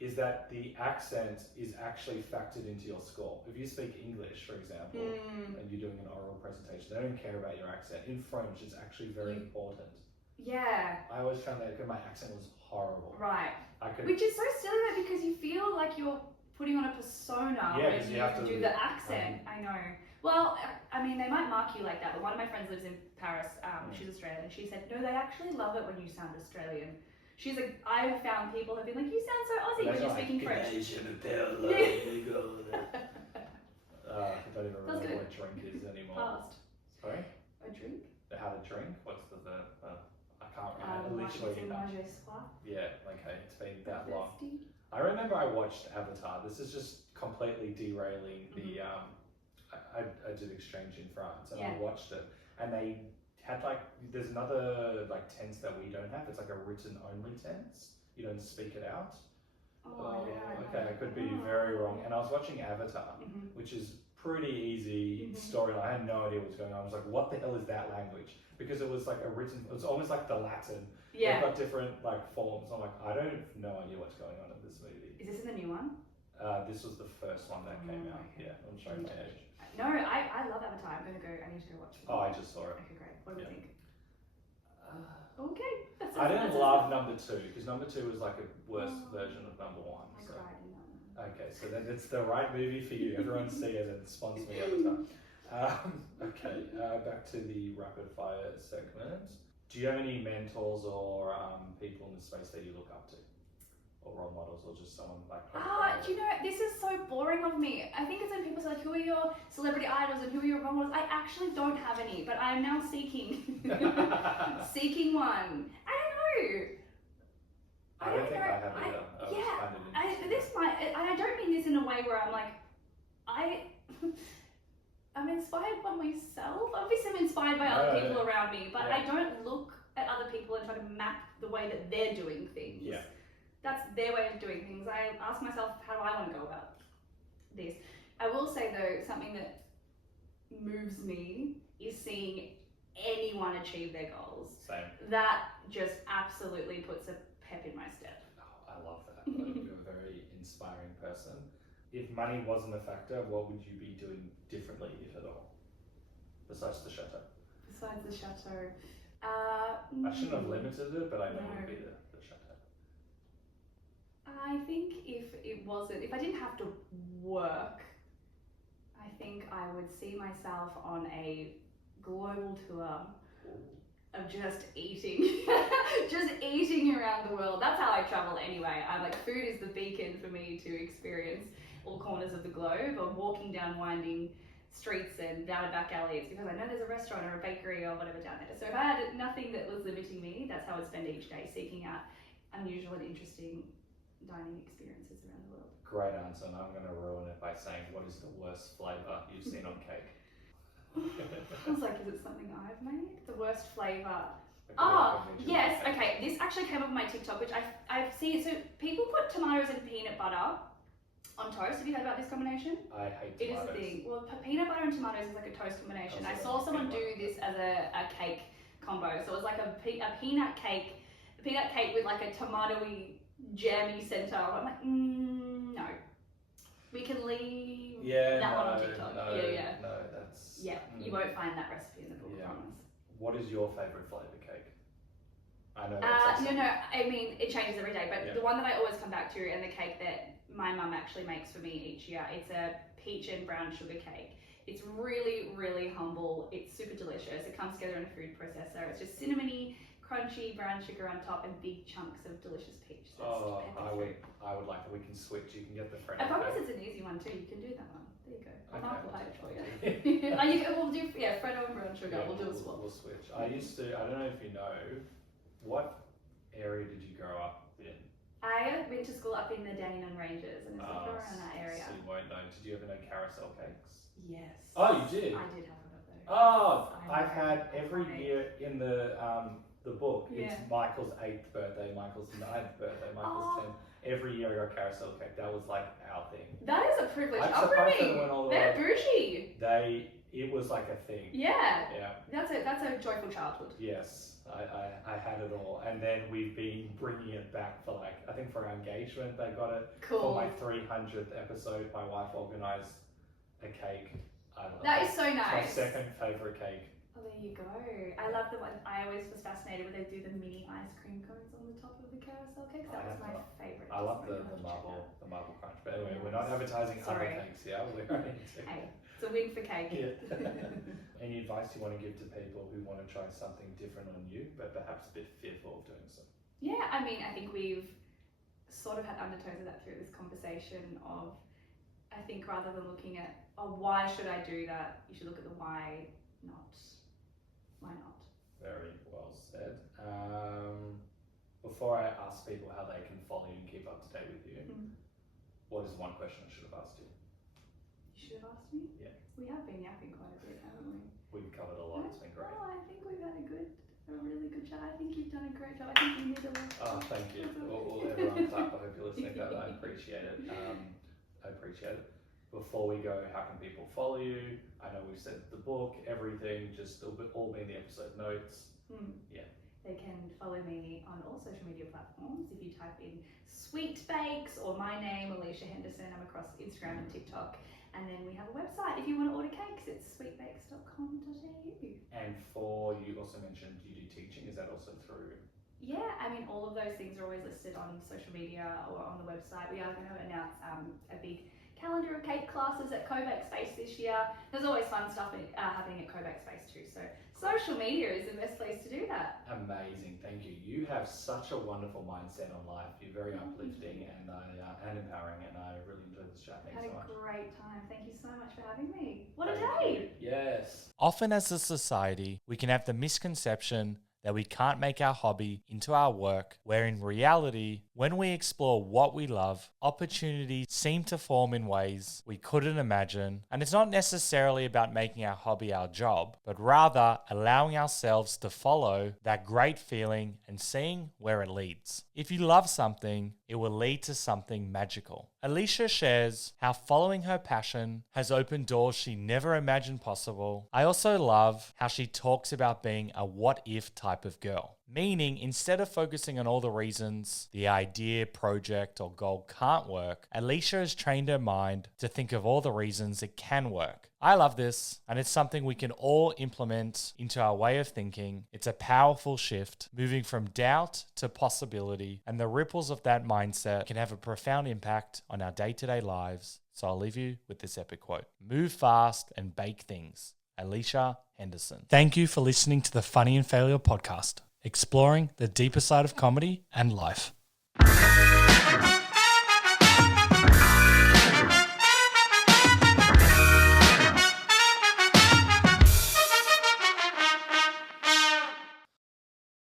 is that the accent is actually factored into your score. If you speak English, for example, and you're doing an oral presentation, they don't care about your accent. In French, it's actually very important. Yeah. I always found that because my accent was horrible. Right. I could. Which is so silly though, because you feel like you're putting on a persona Yeah, when you have to do the accent. I know. Well, I mean, they might mark you like that, but one of my friends lives in Paris. She's Australian. She said, no, they actually love it when you sound Australian. She's like, I have found people have been like, you sound so Aussie when you're speaking French. I don't even That's remember good. what drink is anymore. Past. Sorry? A drink? How to drink? What's the I can't remember. Yeah, okay, it's been that long. I remember I watched Avatar. This is just completely derailing the. I did exchange in France and I watched it, and they had there's another tense that we don't have. It's like a written only tense. You don't speak it out. Okay, I could be very wrong. And I was watching Avatar, which is pretty easy storyline. I had no idea what was going on. I was like, what the hell is that language? Because it was like a written. It was almost like the Latin. Yeah. They've got different forms. I'm like, I don't have no idea what's going on in this movie. Is this in the new one? This was the first one that came out. Okay. Yeah, I'm showing my age. No, I love Avatar. I need to go watch it. Oh, I just saw it. Okay, great. What do you think? Okay. I didn't love number 2 because number 2 was like a worse version of number 1. I So. cried in that one. Okay, so then it's the right movie for you. Everyone see it and sponsor me Avatar. Okay, back to the rapid fire segment. Do you have any mentors or people in the space that you look up to? Or role models, or just someone Do you know, this is so boring of me. I think it's when people say who are your celebrity idols and who are your role models. I actually don't have any, but I am now seeking seeking one. I don't know. I don't think I have either. I don't mean this in a way where I'm like, I'm inspired by myself. Obviously, I'm inspired by other people around me, but I don't look at other people and try to map the way that they're doing things. Yeah. That's their way of doing things. I ask myself, how do I want to go about this? I will say though, something that moves me is seeing anyone achieve their goals. Same. That just absolutely puts a pep in my step. Oh, I love that. You're a very inspiring person. If money wasn't a factor, what would you be doing differently, if at all? Besides the chateau. Besides the chateau. I shouldn't have limited it, but I know it would be the chateau. I think if I didn't have to work, I think I would see myself on a global tour of just eating, just eating around the world. That's how I travel anyway. Food is the beacon for me to experience all corners of the globe, or walking down winding streets and down a back alley. It's because I know there's a restaurant or a bakery or whatever down there. So if I had nothing that was limiting me, that's how I'd spend each day, seeking out unusual and interesting dining experiences around the world. Great answer, and I'm going to ruin it by saying, what is the worst flavour you've seen on cake? I was like, is it something I've made? The worst flavour. Yes. Okay. This actually came up on my TikTok, which I've seen. So people put tomatoes and peanut butter on toast. Have you heard about this combination? I hate tomatoes. It is a thing. Well, peanut butter and tomatoes is like a toast combination. I saw someone do this as a cake combo. So it was like a peanut cake with like a tomatoey jammy centre. I'm like, no. We can leave that one on TikTok. No, that's... Yeah, you won't find that recipe in the book, I promise. What is your favourite flavour cake? I know No, I mean, it changes every day, but the one that I always come back to, and the cake that my mum actually makes for me each year, it's a peach and brown sugar cake. It's really, really humble. It's super delicious. It comes together in a food processor. It's just cinnamony, crunchy brown sugar on top and big chunks of delicious peach. So I would like that. We can switch. You can get the French. I promise it's an easy one too. You can do that one. There you go. I'll hide it for you. Okay. We'll do Freddo and brown sugar. We'll do a swap. We'll switch. I don't know if you know, what area did you grow up in? I went to school up in the Dandenong Ranges, and it's like around that area. So you won't know. Did you ever know carousel cakes? Yes. Oh, you did? I did have one of those. Oh, I've had every year in the book. Yeah. It's Michael's 8th birthday, Michael's 9th birthday, Michael's 10th. Every year I got carousel cake. That was like our thing. That is a privilege. I'm surprised they went all the They're way. bougie. It was like a thing. Yeah. Yeah. That's a joyful childhood. Yes. I had it all, and then we've been bringing it back for I think for our engagement they got it. Cool. For my 300th episode, my wife organised a cake. That is so nice. It's my second favourite cake. Oh, there you go. I love the one. I always was fascinated when they do the mini ice cream cones on the top of the carousel cakes. That was my favourite. I love the marble crunch. But anyway, we're not advertising other cakes here. We're Hey, it's a win for cake. Yeah. Any advice you want to give to people who want to try something different on you, but perhaps a bit fearful of doing so? Yeah, I mean, I think we've sort of had undertones of that through this conversation of, I think rather than looking at, why should I do that, you should look at the why not. Why not? Very well said. Before I ask people how they can follow you and keep up to date with you, what is one question I should have asked you? You should have asked me? Yeah. We have been yapping quite a bit, haven't we? We've covered a lot. It's been great. Oh, I think we've had a really good chat. I think you've done a great job. I think you need a lot. Oh, thank you. Well, everyone clap. I hope you're listening to that. I appreciate it. I appreciate it. Before we go, how can people follow you? I know we've said the book, everything, just all be in the episode notes. Yeah. They can follow me on all social media platforms. If you type in Sweet Bakes or my name, Alisha Henderson, I'm across Instagram and TikTok. And then we have a website. If you want to order cakes, it's sweetbakes.com.au. And you also mentioned you do teaching. Is that also through? Yeah, I mean, all of those things are always listed on social media or on the website. We are going to announce a big calendar of cake classes at Co.Bake Space this year. There's always fun stuff happening at Co.Bake Space too. So social media is the best place to do that. Amazing, thank you. You have such a wonderful mindset on life. You're very uplifting and empowering, and I really enjoyed this chat. Thanks so much. Had a great time. Thank you so much for having me. What a day! Yes. Often as a society, we can have the misconception that we can't make our hobby into our work, where in reality, when we explore what we love, opportunities seem to form in ways we couldn't imagine. And it's not necessarily about making our hobby our job, but rather allowing ourselves to follow that great feeling and seeing where it leads. If you love something, it will lead to something magical. Alisha shares how following her passion has opened doors she never imagined possible. I also love how she talks about being a what if type of girl. Meaning, instead of focusing on all the reasons the idea, project, or goal can't work, Alisha has trained her mind to think of all the reasons it can work. I love this, and it's something we can all implement into our way of thinking. It's a powerful shift, moving from doubt to possibility, and the ripples of that mindset can have a profound impact on our day-to-day lives. So I'll leave you with this epic quote. Move fast and bake things. Alisha Henderson. Thank you for listening to the Funny and Failure podcast, exploring the deeper side of comedy and life.